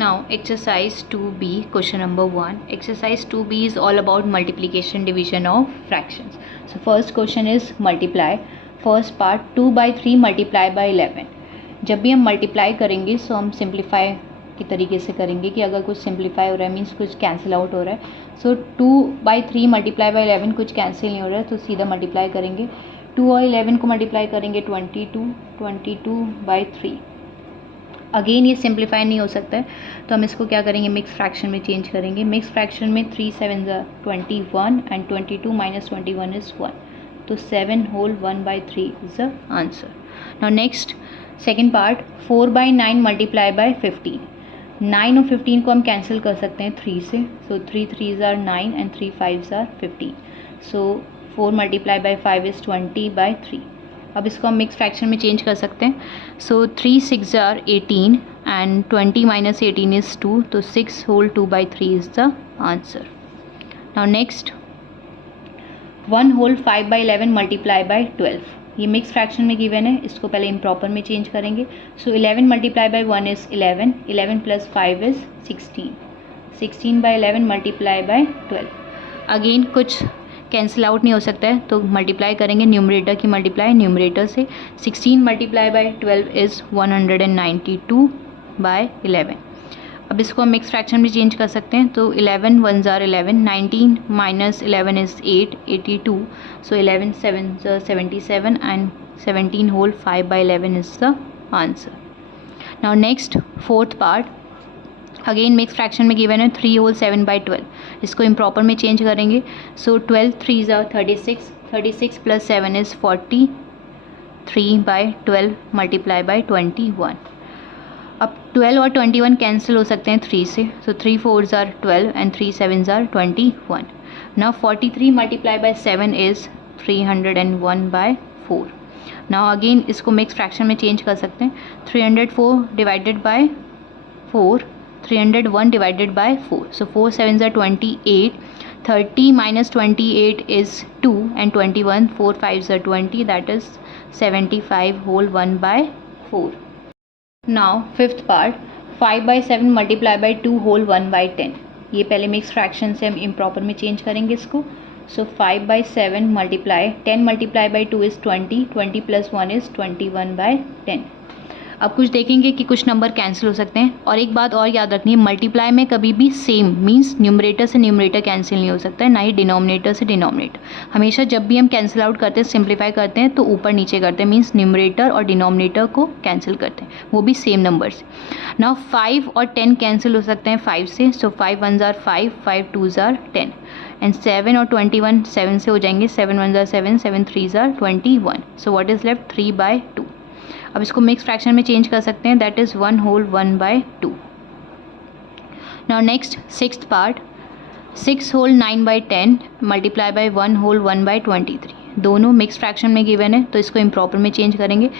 Now exercise 2b, question number 1. Exercise 2b is all about multiplication division of fractions. So first question is multiply. First part 2 by 3 multiply by 11. जब भी हम multiply करेंगे तो हम simplify की तरीके से करेंगे कि अगर कुछ सिंप्लीफाई हो रहा है मीन्स कुछ कैंसिल आउट हो रहा है. सो 2 by 3 मल्टीप्लाई बाई 11 कुछ कैंसिल नहीं हो रहा है तो सीधा मल्टीप्लाई करेंगे. 2 और 11 को मल्टीप्लाई करेंगे 22 by 3. अगेन ये सिंप्लीफाई नहीं हो सकता है तो हम इसको क्या करेंगे, मिक्स फ्रैक्शन में चेंज करेंगे. मिक्स फ्रैक्शन में 3 7 21 एंड 22 माइनस 21 इज़ 1. तो 7 whole 1 by 3 is the answer. Now next second part 4 by 9 multiply by 15. 9 और 15 को हम कैंसिल कर सकते हैं 3 से. सो 3 3s are 9 and 3 5s are 15. So 4 multiply by 5 is 20 by 3. अब इसको हम मिक्स फ्रैक्शन में चेंज कर सकते हैं. So 3 6 are 18 and 20 minus 18 is 2. तो 6 whole 2 by 3 is the answer. Now next 1 whole 5 by 11 multiply by 12. ये मिक्स फ्रैक्शन में गिवन है, इसको पहले इम्प्रॉपर में चेंज करेंगे. सो 11 multiply by 1 is 11. 11 plus 5 is 16. 16 by 11 multiply by 12. Again कुछ कैंसिल आउट नहीं हो सकता है तो मल्टीप्लाई करेंगे न्यूमरेटर की मल्टीप्लाई न्यूमरेटर से. 16 मल्टीप्लाई बाय 12 इज़ 192 बाय 11. अब इसको हम मिक्स फ्रैक्शन में चेंज कर सकते हैं. तो 11 1s are 11. 19 minus 11 is 8 82. So 11 7s are 77 and 17 whole 5 by 11 is the answer. Now next fourth part again mix fraction में गिवन है 3 होल 7 by 12. इसको इम्प्रॉपर में चेंज करेंगे. सो 12 3s are 36. 36 plus 7 is 40. 3 by 12 multiply bye 21. अब 12 और 21 cancel हो सकते हैं 3 से. सो 3 4s are 12 and 3 7s are 21. Now 43 multiply by 7 is 301 by 4. Now again इसको मिक्स फ्रैक्शन में चेंज कर सकते हैं. 304 divided by 4. 301 divided by 4. So 4 7s are 28. 30 minus 28 is 2 and 21. 4 5s are 20. That is 75 whole 1 by 4. Now fifth part 5 by 7 multiply by 2 whole 1 by 10. ये पहले mix fraction से हम improper में चेंज करेंगे इसको. सो 5 by 7 multiply 10 multiply by 2 is 20. 20 plus 1 is 21 by 10. अब कुछ देखेंगे कि कुछ नंबर कैंसिल हो सकते हैं. और एक बात और याद रखनी है, मल्टीप्लाई में कभी भी सेम मींस न्यूमरेटर से न्यूमरेटर कैंसिल नहीं हो सकता है, ना ही डिनोमिनेटर से डिनोमिनेटर. हमेशा जब भी हम कैंसिल आउट करते हैं सिंप्लीफाई करते हैं तो ऊपर नीचे करते हैं मींस न्यूमरेटर और डिनोमिनेटर को कैंसिल करते हैं, वो भी सेम नंबर से. नाउ 5 और 10 कैंसिल हो सकते हैं 5 से. So 5 1s are 5. 5 2s are 10 and 7 और 21 7 से हो जाएंगे. 7 1s are 7. 7 3s are 21. So what is left 3 by 2. अब इसको मिक्स फ्रैक्शन में चेंज कर सकते हैं. That is 1 whole 1 by 2. Now next sixth part 6 whole 9 by 10 multiply by 1 whole 1 by 23. दोनों मिक्स फ्रैक्शन में गिवन है तो इसको इम्प्रॉपर में चेंज करेंगे.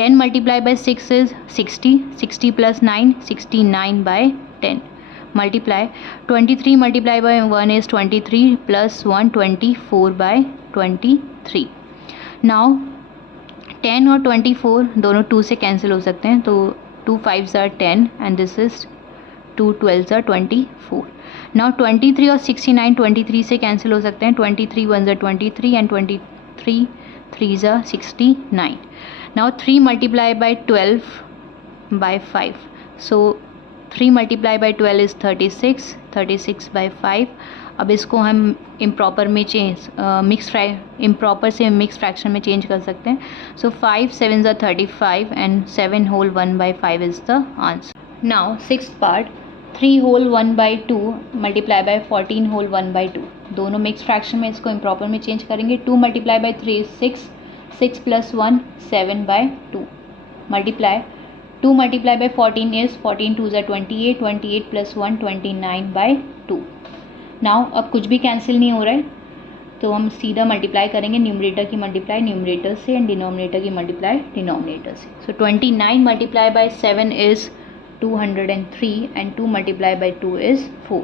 10 multiply bye 6 is 60. 60 plus 9 69 by 10 multiply 23 multiply by 1 is 23 plus 1 24 by 23. Now 10 और 24 दोनों 2 से कैंसिल हो सकते हैं. तो 2 5s are 10 and this is 2 12s are 24. Now 23 और 69 23 से कैंसिल हो सकते हैं. 23 1s are 23 and 23 3s are 69. Now 3 multiply by 12 by 5. So 3 multiply by 12 is 36. 36 by 5. अब इसको हम इम्प्रॉपर में चेंज इम्प्रॉपर से मिक्स फ्रैक्शन में चेंज कर सकते हैं. So 5 7s are 35 and 7 whole 1 by 5 is the answer. Now sixth part 3 whole 1 by 2 multiply by 14 whole 1 by 2. दोनों मिक्स फ्रैक्शन में इसको इम्प्रॉपर में चेंज करेंगे. 2 multiply by 3 is 6. 6 plus 1 7 by 2 multiply 2 multiply by 14 is 14 2s are 28. 28 plus 1 29 by 2. Now अब कुछ भी cancel नहीं हो रहा है तो हम सीधा मल्टीप्लाई करेंगे न्यूमरेटर की मल्टीप्लाई न्यूमरेटर से एंड डिनोमिनेटर की मल्टीप्लाई डिनोमिनेटर से. So 29 multiply by 7 is 203 and 2 multiply by 2 is 4.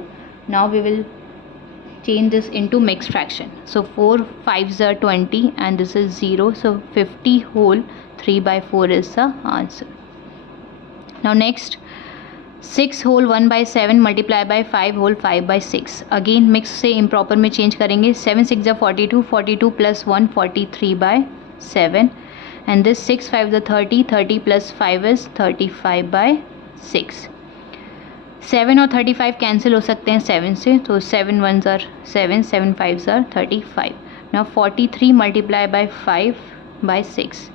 Now we will change this into mixed fraction. So 4 5s are 20 and this is 0. So 50 whole 3 by 4 is the answer. Now next 6 whole 1/7 multiply by 5 whole 5/6. Again mix से improper में change करेंगे. 7 6 जा 42, 42 plus 1 43/7 and this 6 5 जा 30, 30 plus 5 is 35/6. 7 और 35 cancel हो सकते हैं 7 से, तो 7 1s are 7, 7 5s are 35. Now 43 multiplied by 5/6.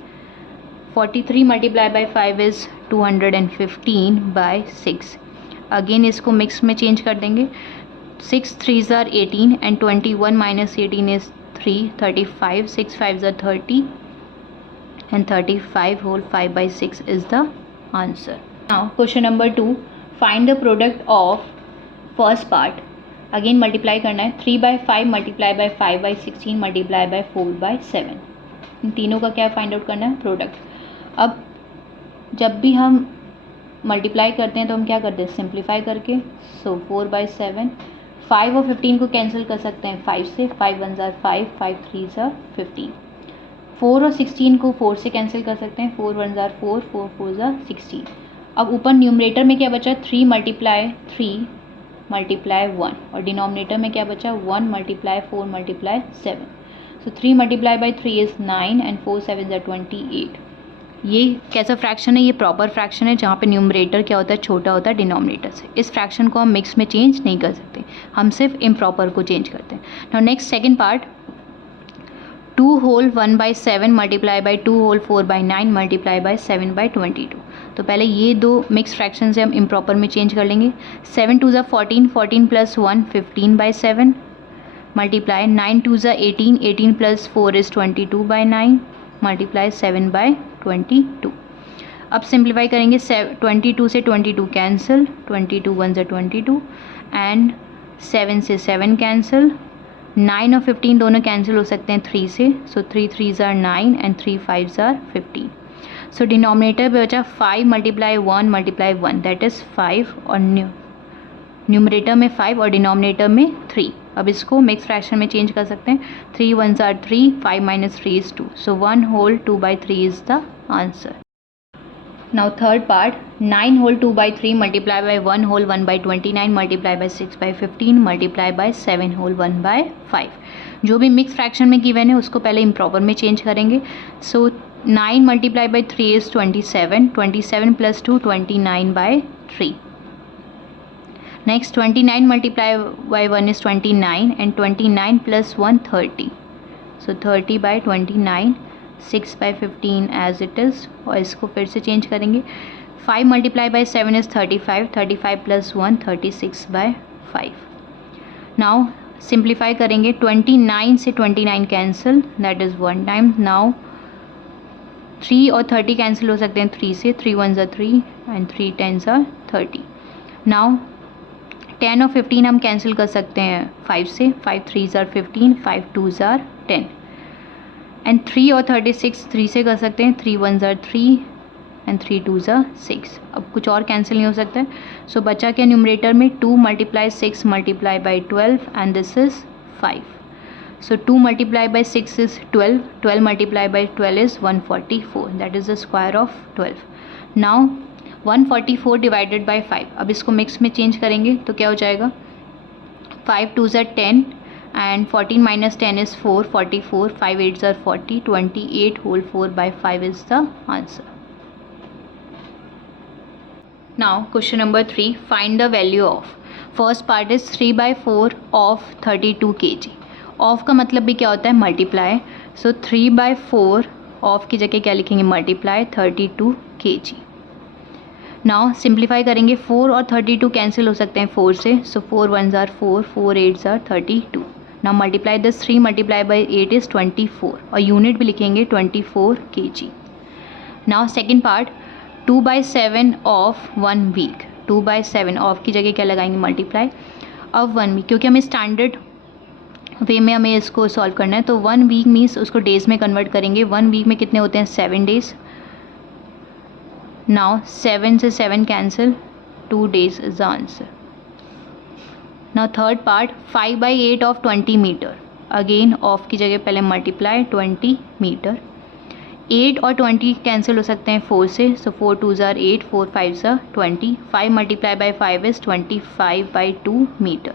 43 multiplied by 5 is 215/6. Again इसको मिक्स में चेंज कर देंगे. 6 3s are 18 and 21 minus 18 is 3, 35. 6 5s are 30 and 35 whole 5/6 is the answer. Now question number 2. Find the product of first part. Again multiply करना है. 3/5 multiply by 5/16 multiply by 4/7. इन तीनों का क्या find out करना है? प्रोडक्ट. अब जब भी हम मल्टीप्लाई करते हैं तो हम क्या करते हैं? सिंप्लीफाई करके. सो 4/7. 5 और 15 को कैंसिल कर सकते हैं 5 से. 5 1s are 5, 5 3s are 15. 4 और 16 को 4 से कैंसिल कर सकते हैं. 4 1s are 4, 4 4s are 16. अब ऊपर न्यूमरेटर में क्या बचा? 3 मल्टीप्लाई 3 मल्टीप्लाई 1 और डिनोमिनेटर में क्या बचा? 1 multiply 4 multiply 7. So 3 multiply by 3 is 9 and 4 7 is 28. ये कैसा फ्रैक्शन है? ये प्रॉपर फ्रैक्शन है जहाँ पे न्यूमरेटर क्या होता है? छोटा होता है डिनोमिनेटर से. इस फ्रैक्शन को हम मिक्स में चेंज नहीं कर सकते, हम सिर्फ इम्प्रॉपर को चेंज करते हैं. Now next second part. 2 whole 1/7 multiply by 2 whole 4/9 multiply by 7/22. तो पहले ये दो मिक्स फ्रैक्शन से हम इम्प्रॉपर में चेंज कर लेंगे. 7 2s are 14, 14 plus 1 15/7 multiply 9 2s are 18, 18 plus 4 is 22/9 multiply 7/22. अब सिंप्लीफाई करेंगे. 22 से 22 कैंसिल, 22 1s are 22 एंड 7 से 7 कैंसिल. 9 और 15 दोनों कैंसिल हो सकते हैं 3 से. सो 3 3s are 9 and 3 5s are 15. So denominator पे बचा 5 मल्टीप्लाई 1 मल्टीप्लाई 1 दैट इज़ 5 और न्यूमरेटर में 5 और डिनोमिनेटर में 3. अब इसको मिक्स फ्रैक्शन में चेंज कर सकते हैं. 3 1s are 3, 5 minus 3 is 2. So 1 whole 2/3 is the answer. Now third part. 9 whole 2/3 multiply by 1 whole 1/29 multiply by 6/15 multiply by 7 whole 1/5. जो भी मिक्स फ्रैक्शन में गिवन है उसको पहले इम्प्रॉपर में चेंज करेंगे. सो 9 multiplied by 3 is 27. 27 plus 2 29/3. Next 29 multiplied by 1 is 29 and 29 plus 1 30. So 30/29. 6/15 as it is. और इसको फिर से चेंज करेंगे. 5 multiplied by 7 is 35. 35 plus 1 36/5. Now simplify करेंगे. 29 से 29 cancel that is 1 time. Now 3 और 30 कैंसिल हो सकते हैं 3 से. 3 1s are 3 and 3 10s are 30. Now 10 और 15 हम कैंसिल कर सकते हैं 5 से. 5 3s are 15, 5 2s are 10 and 3 और 36 3 से कर सकते हैं. 3 1s are 3 and 3 2s are 6. अब कुछ और कैंसिल नहीं हो सकता है. सो बचा क्या न्यूमरेटर में? 2 multiply 6 multiply by 12 and this is 5. So 2 multiplied by 6 is 12. 12 multiplied by 12 is 144. That is the square of 12. Now 144 divided by 5. अब इसको मिक्स में चेंज करेंगे तो क्या हो जाएगा? 5 2s are 10 and 14 minus 10 is 4. 44. 5 8s are 40. 28 whole 4/5 is the answer. Now question number 3. Find the value of. First part is 3/4 of 32 kg. Of का मतलब भी क्या होता है? मल्टीप्लाई. सो 3/4 ऑफ की जगह क्या लिखेंगे? Multiply 32 kg. नाउ सिंप्लीफाई करेंगे. 4 और 32 कैंसिल हो सकते हैं 4 से. So 4 1s are 4, 4 8s are 32. Now multiply this. 3 multiply by 8 is 24 और यूनिट भी लिखेंगे 24 kg. Now second part. 2/7 of 1 week. 2/7 of की जगह क्या लगाएंगे? मल्टीप्लाई. अब 1 वीक क्योंकि हमें स्टैंडर्ड वे में हमें इसको सॉल्व करना है तो 1 वीक मीन्स उसको डेज़ में कन्वर्ट करेंगे. 1 वीक में कितने होते हैं? 7 डेज़. नाउ 7 से 7 cancel. 2 days is the answer. Now third part. 5/8 of 20 metre. Again of की जगह पहले मल्टीप्लाई 20 मीटर. 8 और 20 कैंसिल हो सकते हैं 4 से, so 4 2 tsar 8, 4 5 tsar 20, 5 multiply by 5 is 25/2 metre.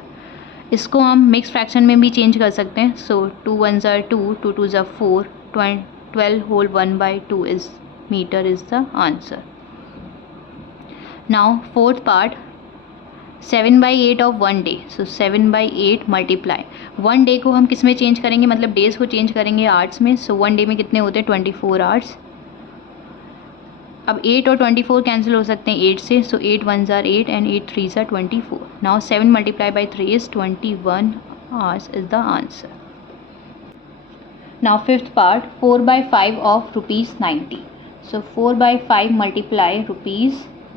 इसको हम मिक्स फ्रैक्शन में भी चेंज कर सकते हैं, सो 2 1 ज़ार 2, 2 2 ज़ार 4, 12 होल 1/2 is metre is the answer. Now fourth part, 7/8 of 1 day, so 7/8 multiply 1 day को हम किस में चेंज करेंगे, मतलब डेज को चेंज करेंगे आवर्स में। सो 1 डे में कितने होते हैं 24 आवर्स। अब 8 और 24 कैंसिल हो सकते हैं 8 से, सो 8 1 ज़ार 8 एंड 8 3 ज़ार 24। Now 7 multiply by 3 is 21 hours is the answer. Now fifth part, 4/5 of ₹90, so 4/5 multiply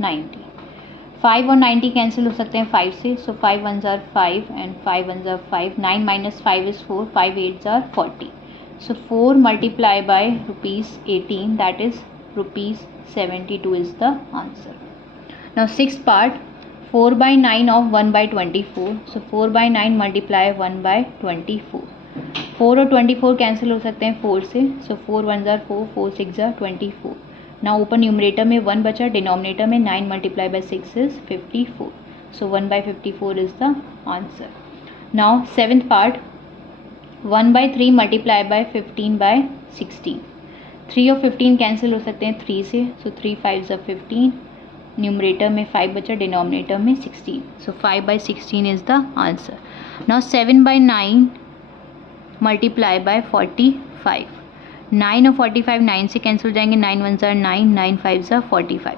₹90। 5 और 90 कैंसिल हो सकते हैं 5 से, सो 5 1 ज़ार 5 एंड 5 1 ज़ार 5, 9 माइनस 5 इज़ 4, 5 8 ज़ार 40, so 4 multiply by ₹18, that is ₹72 is the answer. Now sixth part, 4/9 of 1/24, so 4/9 multiply 1/24, 4 और 24 cancel हो सकते हैं 4 से, so 4 1 ज़ार 4, 4 6 ज़ार 24। ना ऊपर न्यूमरेटर में 1 बचा, डिनोमिनेटर में 9 multiply by 6 is 54, so 1/54 is the answer. Now seventh part, 1/3 multiply by 15/16, 3 और 15 कैंसिल हो सकते हैं 3 से, सो 3 5 ज़ार 15, न्यूमरेटर में 5 बचा, डिनोमिनेटर में 16, सो 5/16 is the answer. Now 7/9 multiply by 45, 9 और 45 9 से कैंसिल हो जाएंगे, 9 1 ज़ार 9, 9 5 ज़ार 45।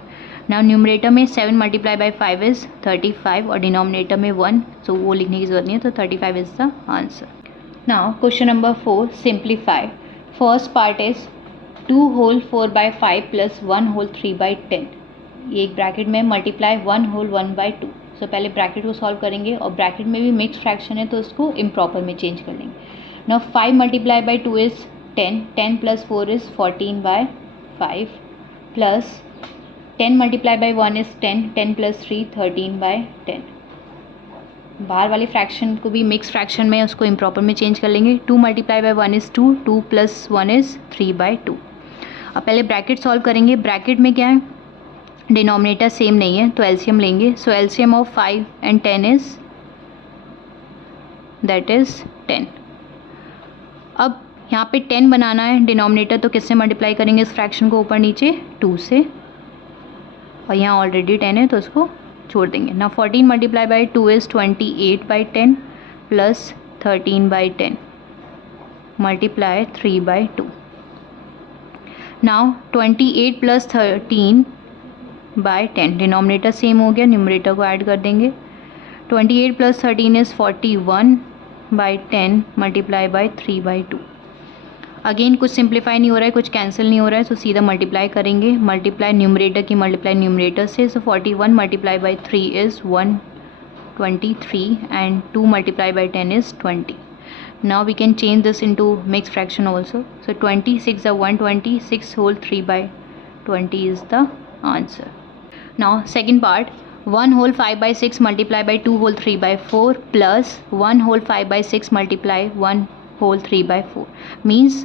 नाउ न्यूमरेटर में 7 मल्टीप्लाई बाय 5 इज़ 35 और डिनोमिनेटर में 1, सो वो लिखने की जरूरत नहीं है, तो 35 is the answer. Now question number 4, simplify. First part is 2 whole 4/5 plus 1 whole 3/10, ये एक ब्रैकेट में मल्टीप्लाई 1 होल 1/2। सो पहले ब्रैकेट को सॉल्व करेंगे, और ब्रैकेट में भी मिक्स फ्रैक्शन है तो उसको इम्प्रॉपर में चेंज कर लेंगे। Now 5 multiply by 2 is 10, 10 plus 4 is 14/5, plus 10 multiply by 1 is 10, 10 plus 3 13/10। बाहर वाले फ्रैक्शन को भी मिक्स फ्रैक्शन में उसको इम्प्रॉपर में चेंज कर लेंगे। 2 multiply by 1 is 2, 2 plus 1 is 3/2। अब पहले ब्रैकेट सॉल्व करेंगे। ब्रैकेट में क्या है, डिनोमिनेटर सेम नहीं है तो एलसीएम लेंगे। So LCM of 5 and 10 is that is 10। अब यहाँ पे 10 बनाना है डिनोमिनेटर, तो किससे मल्टीप्लाई करेंगे इस फ्रैक्शन को, ऊपर नीचे 2 से, और यहाँ ऑलरेडी 10 है तो उसको छोड़ देंगे ना। 14 multiply by 2 is 28/10 plus 13/10 multiply 3/2। Now 28 plus 13/10, denominator same हो गया, न्यूमरेटर को ऐड कर देंगे। 28 plus 13 is 41/10 multiply by 3/2। Again कुछ सिंप्लीफाई नहीं हो रहा है, कुछ कैंसिल नहीं हो रहा है, सो सीधा मल्टीप्लाई करेंगे। मल्टीप्लाई न्यूमरेटर की मल्टीप्लाई न्यूमरेटर से, सो 41 multiply by 3 is 123 and 2 multiply by 10 is 20। Now we can change this into mixed fraction also. So 26 are 120, 6 whole 3/20 is the answer. Now second part, 1 whole 5/6 multiply by 2 whole 3/4 plus 1 whole 5/6 multiply 1 whole 3/4 means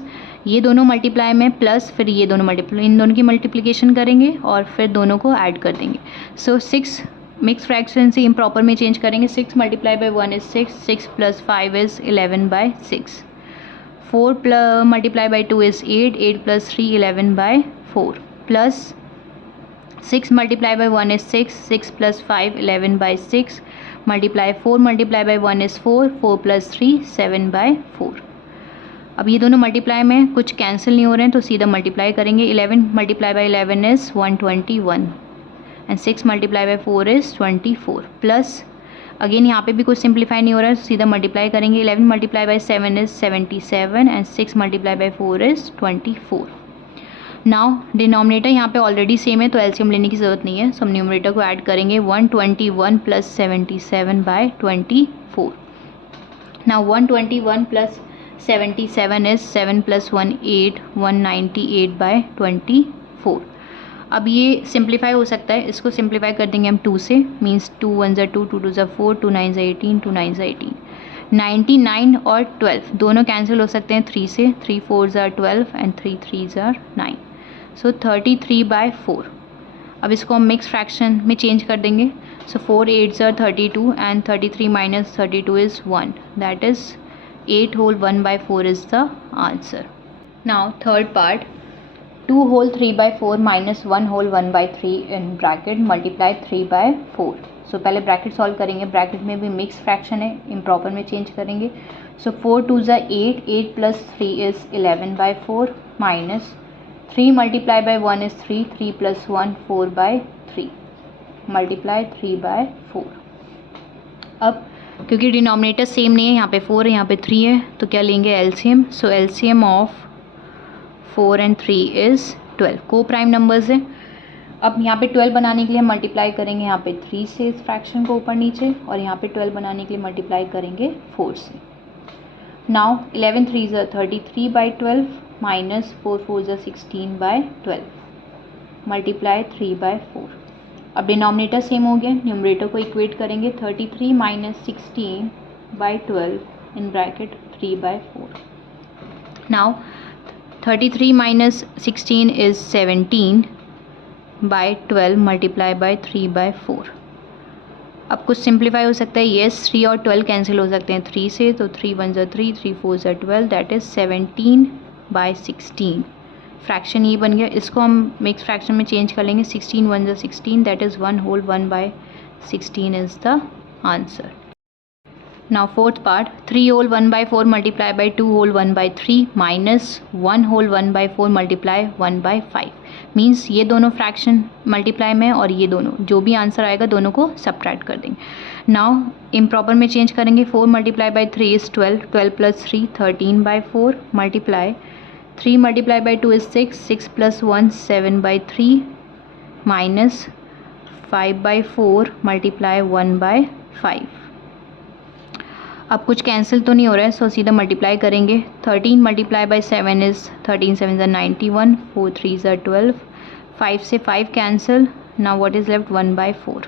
ये दोनों multiply में plus फिर ये दोनों multiply, इन दोनों की multiplication करेंगे और फिर दोनों को ऐड कर देंगे। सो 6 मिक्स फ्रैक्शन से इम्प्रॉपर में चेंज करेंगे। 6 multiply by 1 is 6, 6 plus 5 is 11/6, 4 multiply by 2 is 8, 8 plus 3 11/4 plus 6 multiply by 1 is 6, 6 plus 5 11/6 multiply 4 multiply by 1 is 4, 4 plus 3 7/4। अब ये दोनों मल्टीप्लाई में कुछ कैंसिल नहीं हो रहे हैं तो सीधा मल्टीप्लाई करेंगे। 11 multiply by 11 is 121 and 6 multiply by 4 is 24 plus again यहाँ पे भी कुछ सिंप्लीफाई नहीं हो रहा है, सीधा मल्टीप्लाई करेंगे। 11 multiply by 7 is 77 and 6 multiply by 4 is 24। Now denominator यहाँ पे ऑलरेडी सेम है तो एलसीएम लेने की ज़रूरत नहीं है, सो हम न्यूमरेटर को ऐड करेंगे। 121 plus 77/24। Now 121 plus 77 is 7 plus 1 8, 198/24। अब ये सिंप्लीफाई हो सकता है, इसको सिंप्लीफाई कर देंगे हम 2 से, मीन्स 2 1 ज़ा 2, 2 2 ज़ा 4, 2 9 ज़ा 18, 2 9 ज़ा 18। 99 और 12 दोनों कैंसिल हो सकते हैं 3 से, 3 4 ज़ा 12 एंड 3 3 ज़ा 9। सो 33/4। अब इसको हम मिक्स फ्रैक्शन में चेंज कर देंगे। सो 4 8s are 32 and 33 minus 32 is 1, that is 8 whole 1/4 is the answer. Now third part, 2 whole 3/4 minus 1 whole 1/3 in bracket multiply 3/4. सो पहले ब्रैकेट सॉल्व करेंगे, ब्रैकेट में भी मिक्स फ्रैक्शन है, इम्प्रॉपर में चेंज करेंगे। सो 4 2s are 8, 8 plus 3 is 11/4 minus 3 multiplied by 1 is 3, 3 plus 1 4/3 multiply 3/4। अब क्योंकि denominator same नहीं है, यहाँ पे 4 है यहाँ पे 3 है, तो क्या लेंगे LCM. So LCM of 4 and 3 is 12। को प्राइम नंबर्स है। अब यहाँ पे 12 बनाने के लिए मल्टीप्लाई करेंगे यहाँ पे 3 से इस फ्रैक्शन को ऊपर नीचे, और यहाँ पे 12 बनाने के लिए मल्टीप्लाई करेंगे 4 से। Now 11 3s are 33/12 minus 4 4s are 16/12 multiply 3/4। अब डिनोमिनेटर सेम हो गया, न्यूमरेटर को इक्वेट करेंगे 33 minus 16/12 in bracket 3/4। Now 33 minus 16 is 17/12 multiply by 3/4। अब कुछ सिंप्लीफाई हो सकता है, येस 3 और 12 कैंसिल हो सकते हैं 3 से, तो 3 1s are 3, 3 4s are 12, that is 17/16। Fraction ये बन गया। इसको हम मिक्स फ्रैक्शन में चेंज कर लेंगे, 16 1s are 16, that is 1 whole 1/16 is the answer. Now fourth part, 3 whole 1/4 multiply by 2 whole 1/3 minus 1 whole 1/4 multiply 1/5। Means ये दोनों फ्रैक्शन मल्टीप्लाई में, और ये दोनों जो भी आंसर आएगा दोनों को सब्ट्रैक्ट कर देंगे। नाउ इम्प्रॉपर में चेंज करेंगे, 4 multiplied by 3 is 12, 12 plus 3 13/4 multiply 3 multiplied by 2 is 6, 6 plus 1 7/3 minus 5/4 multiply 1/5। अब कुछ कैंसिल तो नहीं हो रहा है, सो सीधा मल्टीप्लाई करेंगे। 13 multiply by 7 is 13 7s are 91, 4 3s are 12, 5 से 5 कैंसिल। Now what is left 1/4।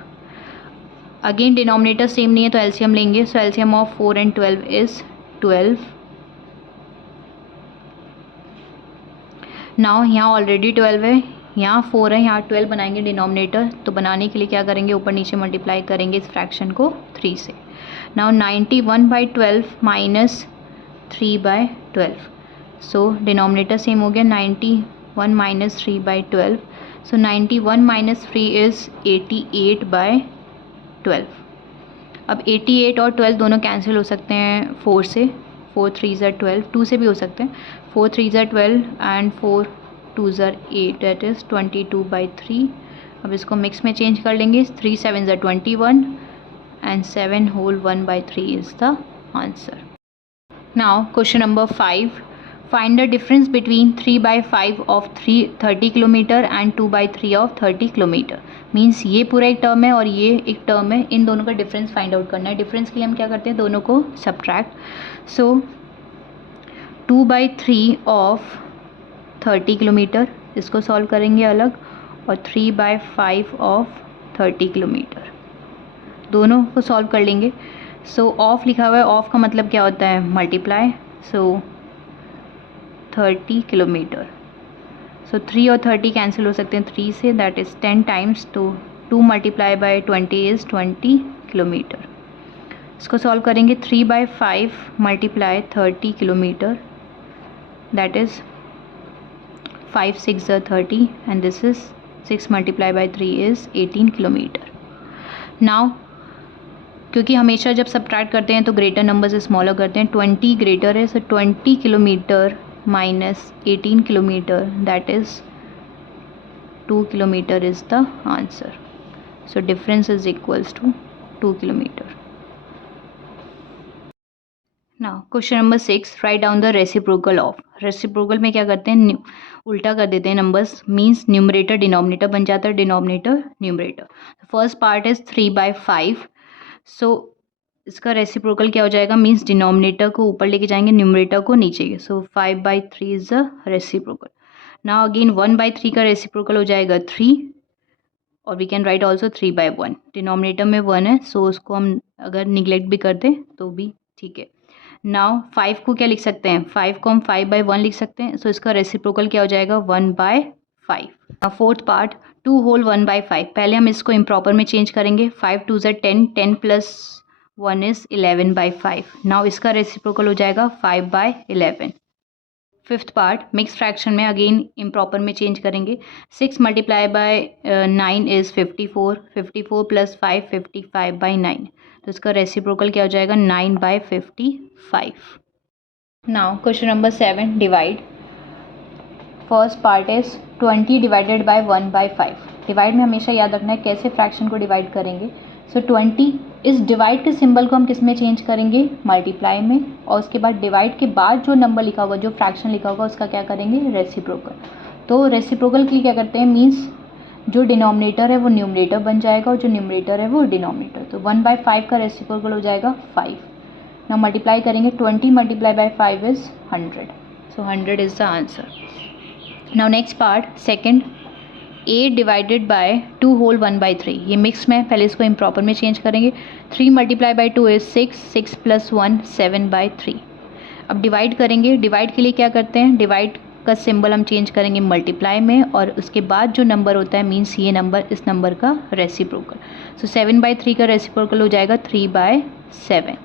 Again denominator same नहीं है तो एलसीएम लेंगे। So LCM of 4 and 12 is 12। Now यहाँ ऑलरेडी 12 है, यहाँ 4 है, यहाँ 12 बनाएंगे डिनोमिनेटर, तो बनाने के लिए क्या करेंगे, ऊपर नीचे मल्टीप्लाई करेंगे इस फ्रैक्शन को 3 से। नाउ 91/12 माइनस 3/12, सो डिनोमिनेटर सेम हो गया, 91 माइनस 3/12, सो 91 माइनस 3 इज़ 88/12। अब 88 और 12 दोनों कैंसिल हो सकते हैं 4 से, 4 3s are 12, 2 से भी हो सकते हैं, 4 3s are 12 and 4 2s are 8, that is 22/3। अब इसको मिक्स में चेंज कर लेंगे, 3 7s are 21 and 7 whole 1/3 is the answer. Now question number 5, find the difference between 3/5 of 30 kilometer and 2/3 of 30 kilometer। Means ये पूरा एक टर्म है और ये एक टर्म है, इन दोनों का डिफरेंस फाइंड आउट करना है। डिफरेंस के लिए हम क्या करते हैं, दोनों को सब्ट्रैक्ट। सो 2/3 ऑफ 30 किलोमीटर, इसको सॉल्व करेंगे अलग, और 3/5 ऑफ 30 किलोमीटर, दोनों को सॉल्व कर लेंगे। सो ऑफ लिखा हुआ है, ऑफ का मतलब क्या होता है, मल्टीप्लाई। सो 30 किलोमीटर, सो 3 और 30 कैंसिल हो सकते हैं 3 से, दैट इज़ 10 टाइम्स, तो 2 multiplied by 20 इज़ 20 किलोमीटर। इसको सॉल्व करेंगे, 3/5 multiply 30 kilometre, that is 5 6 are 30 and this is 6 multiplied by 3 is 18 kilometre. Now क्योंकि हमेशा जब सब्ट्रैक्ट करते हैं तो ग्रेटर नंबर से स्मॉलर करते हैं, 20 ग्रेटर है, so 20 kilometre minus 18 kilometre, that is 2 kilometre is the answer. So difference is equals to 2 kilometre. Now question number 6, write down the reciprocal of. Reciprocal में क्या करते हैं, उल्टा कर देते हैं नंबर्स, मीन्स न्यूमरेटर डिनोमिनेटर बन जाता है, denominator numerator. First part is 3/5, सो इसका रेसिप्रोकल क्या हो जाएगा, मीन्स डिनोमिनेटर को ऊपर लेके जाएंगे, न्यूमरेटर को नीचे। So 5/3 is the reciprocal. Now again 1/3 का रेसिप्रोकल हो जाएगा 3, और we can write also 3/1। Denominator में 1 है, सो उसको हम अगर निगलेक्ट भी कर दें तो भी ठीक है। नाउ 5 को क्या लिख सकते हैं, 5 को हम 5/1 लिख सकते हैं, सो इसका रेसिप्रोकल क्या हो जाएगा 1/5। 5। Fourth part 2 whole 1/5। पहले हम इसको इम्प्रॉपर में चेंज करेंगे। 5 2 ज़ा 10, 10 प्लस 1 इज़ 11/5। नाउ इसका रेसिप्रोकल हो जाएगा 5/11। फिफ्थ पार्ट मिक्स फ्रैक्शन में अगेन इम्प्रॉपर में चेंज करेंगे। 6 मल्टीप्लाई बाय 9 इज़ 54, 54 प्लस 5 55/9। तो इसका रेसिप्रोकल क्या हो जाएगा 9/55। Now question number 7 divide. First part is 20 divided by 1/5। Divide में हमेशा याद रखना है कैसे फ्रैक्शन को डिवाइड करेंगे। सो 20 इस डिवाइड के सिंबल को हम किस में चेंज करेंगे, मल्टीप्लाई में, और उसके बाद डिवाइड के बाद जो नंबर लिखा होगा, जो फ्रैक्शन लिखा होगा, उसका क्या करेंगे, रेसिप्रोकल। तो रेसिप्रोकल के लिए क्या करते हैं, मीन्स जो डिनोमिनेटर है वो न्यूमरेटर बन जाएगा और जो न्यूमरेटर है वो डिनोमिनेटर। तो 1/5 का रेसिप्रोकल हो जाएगा 5। ना मल्टीप्लाई करेंगे, 20 multiply by 5 is 100। So 100 is the answer. Now next part second 8 divided by 2 whole 1/3। ये मिक्स में, पहले इसको इम्प्रॉपर में चेंज करेंगे। 3 मल्टीप्लाई बाय 2 इज 6, 6 प्लस 1 7/3। अब डिवाइड करेंगे। डिवाइड के लिए क्या करते हैं, डिवाइड का सिंबल हम चेंज करेंगे मल्टीप्लाई में, और उसके बाद जो नंबर होता है मीन्स ये नंबर, इस नंबर का रेसिप्रोकल। सो 7/3 का रेसिप्रोकल हो जाएगा 3/7।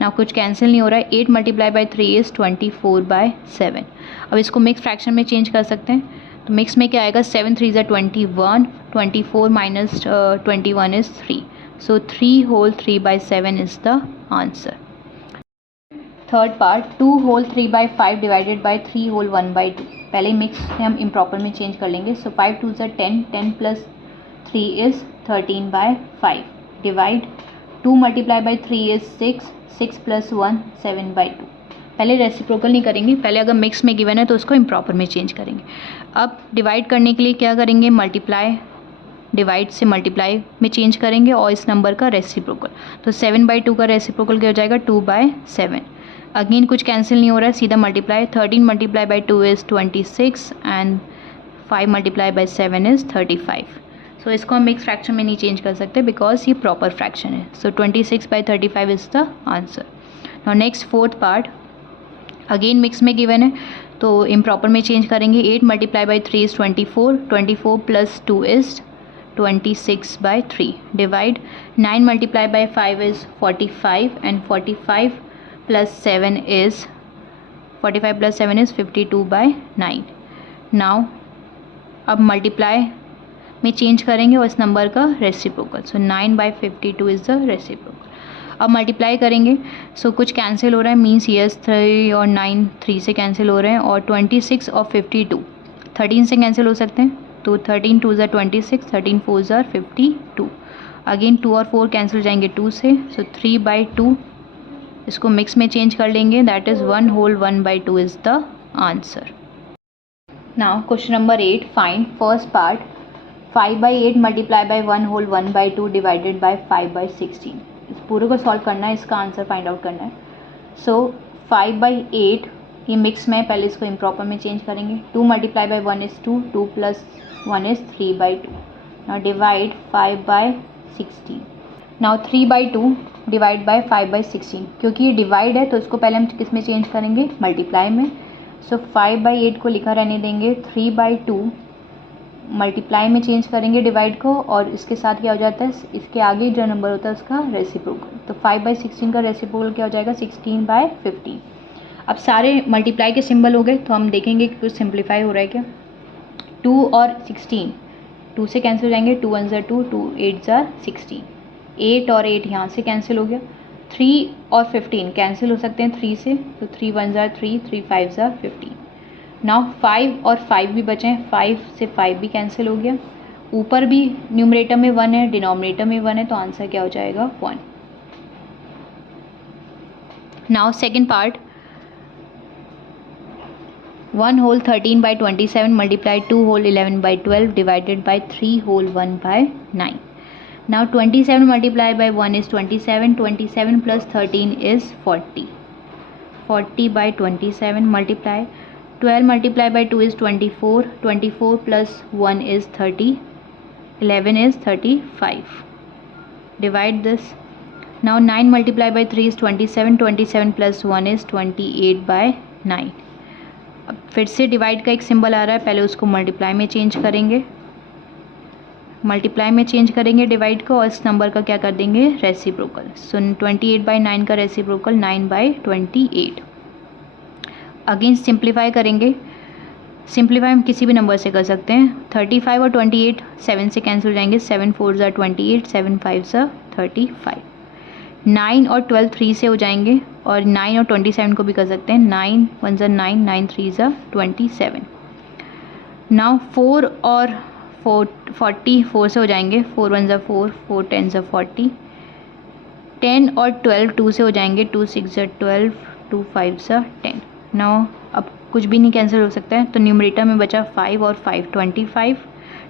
ना कुछ कैंसिल नहीं हो रहा है। 8 मल्टीप्लाई बाय 3 इज़ 24/7। अब इसको मिक्स फ्रैक्शन में चेंज कर सकते हैं। तो मिक्स में क्या आएगा, 7 3 ज़ा 21, 24 minus 21 is 3। So 3 whole 3/7 is the answer. Third part 2 whole 3/5 divided by 3 whole 1/2। पहले मिक्स में हम इम्प्रॉपर में चेंज कर लेंगे। सो 5 2 ज़ा 10, 10 plus 3 is 13/5। Divide 2 multiply by 3 is 6, 6 plus 1 7/2। पहले रेसिप्रोकल नहीं करेंगे, पहले अगर मिक्स में गिवन है तो उसको इम्प्रॉपर में चेंज करेंगे। अब डिवाइड करने के लिए क्या करेंगे, मल्टीप्लाई, डिवाइड से मल्टीप्लाई में चेंज करेंगे और इस नंबर का रेसिप्रोकल। तो 7/2 का रेसिप्रोकल क्या हो जाएगा 2/7। अगेन कुछ कैंसिल नहीं हो रहा है, सीधा multiply. 13 multiply by 2 is 26 and 5 multiply by 7 is 35। सो इसको हम मिक्स फ्रैक्शन में नहीं चेंज कर सकते बिकॉज ये प्रॉपर फ्रैक्शन है। सो 26/35 is the answer. Now next fourth part again mix में गिवन है तो इम्प्रॉपर में चेंज करेंगे। 8 multiply by 3 is 24, 24 plus 2 is 26/3। Divide 9 multiply by 5 is 45 and 45 plus 7 is 52/9। Now अब मल्टीप्लाई में चेंज करेंगे और इस नंबर का reciprocal. So 9/52 is the reciprocal. अब मल्टीप्लाई करेंगे। सो कुछ कैंसिल हो रहा है, मीन्स यस 3 और 9 3 से कैंसिल हो रहे हैं, और 26 और 52 13 से कैंसिल हो सकते हैं। तो 13 2 ज़ा 26, 13 4 ज़ा 52। अगेन 2 और 4 कैंसिल हो जाएंगे 2 से। सो 3/2 इसको मिक्स में चेंज कर लेंगे, that is 1 whole 1/2 is the answer. Now question number 8 find first part 5/8 multiply by 1 whole 1/2 divided by 5/16। इस पूरे को सॉल्व करना है, इसका आंसर फाइंड आउट करना है। सो 5/8 ये मिक्स में, पहले इसको इम्प्रॉपर में चेंज करेंगे। 2 multiply by 1 is 2, 2 plus 1 is 3/2। Now divide 5/16। Now 3/2 divide by 5/16, क्योंकि ये डिवाइड है तो इसको पहले हम किस में चेंज करेंगे, मल्टीप्लाई में। सो 5/8 को लिखा रहने देंगे, 3/2 मल्टीप्लाई में चेंज करेंगे डिवाइड को, और इसके साथ क्या हो जाता है, इसके आगे जो नंबर होता है उसका रेसिप्रोकल। तो 5/16 का रेसिप्रोकल क्या हो जाएगा 16/15। अब सारे मल्टीप्लाई के सिंबल हो गए तो हम देखेंगे कि कुछ सिंप्लीफाई हो रहा है क्या। 2 और 16 2 से कैंसिल हो जाएंगे, 2 1 ज़ा 2, 2 8 ज़ा 16। 8 और 8 यहाँ से कैंसिल हो गया। 3 और 15 कैंसिल हो सकते हैं 3 से, तो 3 1 ज़ा 3, 3 5 ज़ा 15। नाउ 5 और 5 भी बचे हैं, 5 से 5 भी कैंसिल हो गया। ऊपर भी न्यूमरेटर में 1 है, डिनोमिनेटर में 1 है, तो आंसर क्या हो जाएगा 1। Now second part 1 whole 13/27 multiply 2 whole 11/12 divided by 3 whole 1/9। Now 27 multiply by 1 is 27, 27 plus 13 is 40, 40/27 multiply 12 multiply by 2 is 24, 24 plus 1 is 30, 11 is 35। Divide this. Now 9 multiply by 3 is 27, 27 plus 1 is 28/9। अब फिर से divide का एक symbol आ रहा है, पहले उसको multiply में चेंज करेंगे, मल्टीप्लाई में चेंज करेंगे डिवाइड को, और इस नंबर का क्या कर देंगे रेसिप्रोकल। सो 28/9 का रेसिप्रोकल 9/28। अगेन सिंप्लीफाई करेंगे, सिंप्लीफाई हम किसी भी नंबर से कर सकते हैं। 35 और 28 7 से कैंसिल हो जाएंगे, 7 4 ज़ा 28, 7 5 ज़ा 35। 9 और 12 3 से हो जाएंगे, और 9 और 27 को भी कर सकते हैं, 9 1 ज़ा 9, 9 3 ज़ा 27। नाउ 4 और 40 4 से हो जाएंगे, 4 1 ज़ा 4, 4 10 ज़ा 40। 10 और 12 2 से हो जाएंगे, 2 6 ज़ा 12, 2 5 ज़ा 10। नाउ अब कुछ भी नहीं कैंसिल हो सकता है, तो न्यूमरेटर में बचा 5 और 5 25,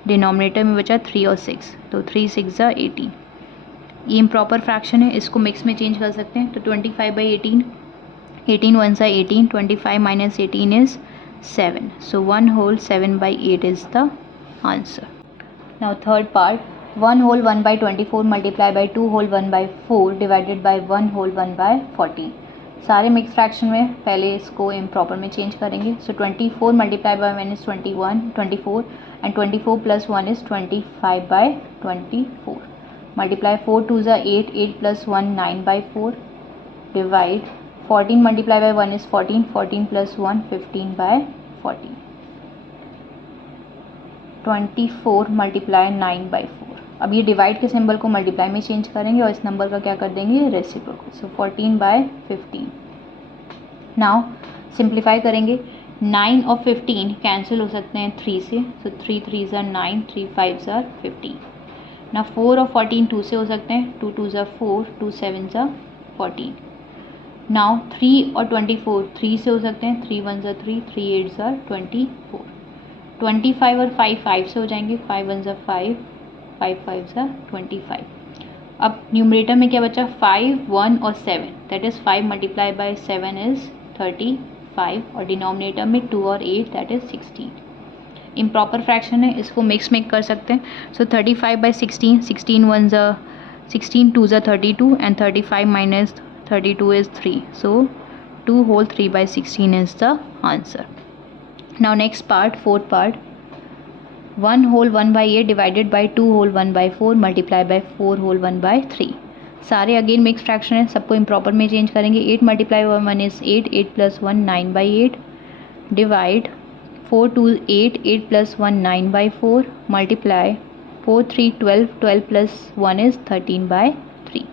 डिनोमिनेटर में बचा 3 और 6, तो 3 6 ज़ा 18। ये इम्प्रॉपर फ्रैक्शन है, इसको मिक्स में चेंज कर सकते हैं। तो 25/18, 18 1 ज़ा 18, 25 minus 18 is 7, so 1 whole 7/8 is the answer. Now third part, 1 whole 1/24 multiply by 2 whole 1/4 divided by 1 whole 1/14। सारे मिक्स फ्रैक्शन में पहले इसको इम्प्रॉपर में चेंज करेंगे। सो 24 multiply by 1 is 24 and 24 plus 1 is 25/24। Multiply 4 2 ज़ा 8, 8 plus 1 9/4 divide 14 multiply by 1 is 14, 14 plus 1 15/14। 24 multiply 9/4। अब ये divide के सिंबल को मल्टीप्लाई में चेंज करेंगे और इस नंबर का क्या कर देंगे रेसिप्रोकल। सो 14/15। नाउ सिंप्लीफाई करेंगे, 9 और 15 कैंसिल हो सकते हैं 3 से, सो 3 3 ज़ा 9, 3 5 ज़ा 15। ना 4 और 14 2 से हो सकते हैं, 2 2 ज़ा 4, 2 7 ज़ा 14। नाउ 3 और 24 3 से हो सकते हैं, 3 1 ज़ा 3, 3 8 ज़ा 24। 25 और 5 5 से हो जाएंगे, 5 1 ज़ा 5, 5 5 ज़ा 25। अब न्यूमरेटर में क्या बचा 5 1 और 7, that is 5 multiply by 7 is 35, और डिनोमिनेटर में 2 और 8 दैट इज़ 16। इम्प्रॉपर फ्रैक्शन है, इसको मिक्स में कर सकते हैं। सो 35/16, 16 1 ज़ा 16, 2 ज़ा 32 and 35 minus 32 is 3, so 2 whole 3/16 is the answer. Now next part, fourth part, 1 whole 1/8 divided by 2 whole 1/4 multiply by 4 whole 1/3। सारे अगेन मिक्स फ्रैक्शन है, सबको इम्प्रॉपर में चेंज करेंगे। 8 multiply by 1 is 8, 8 plus 1 9/8 divide 4 2 8, 8 plus 1 9/4 multiply 4 3 12, 12 plus 1 is 13/3।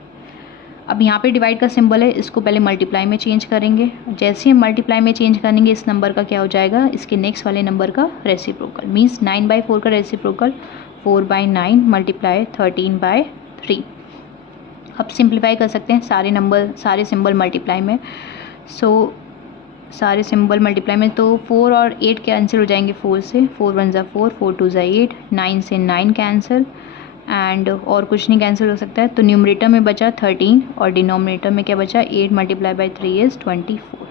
अब यहाँ पे divide का symbol है, इसको पहले मल्टीप्लाई में चेंज करेंगे। जैसे हम मल्टीप्लाई में चेंज करेंगे इस नंबर का क्या हो जाएगा, इसके नेक्स्ट वाले नंबर का रेसिप्रोकल। मीन्स 9/4 का रेसिप्रोकल 4/9 मल्टीप्लाई 13/3। अब सिंप्लीफाई कर सकते हैं सारे नंबर, सारे सिंबल मल्टीप्लाई में। सो सारे सिंबल मल्टीप्लाई में, तो 4 और 8 कैंसिल हो जाएंगे 4 से, 4 1 ज़ा 4, 4 2 ज़ा 8, 9 से 9 कैंसिल एंड और कुछ नहीं कैंसिल हो सकता है। तो न्यूमरेटर में बचा 13 और डिनोमिनेटर में क्या बचा 8 multiply by 3 is 24।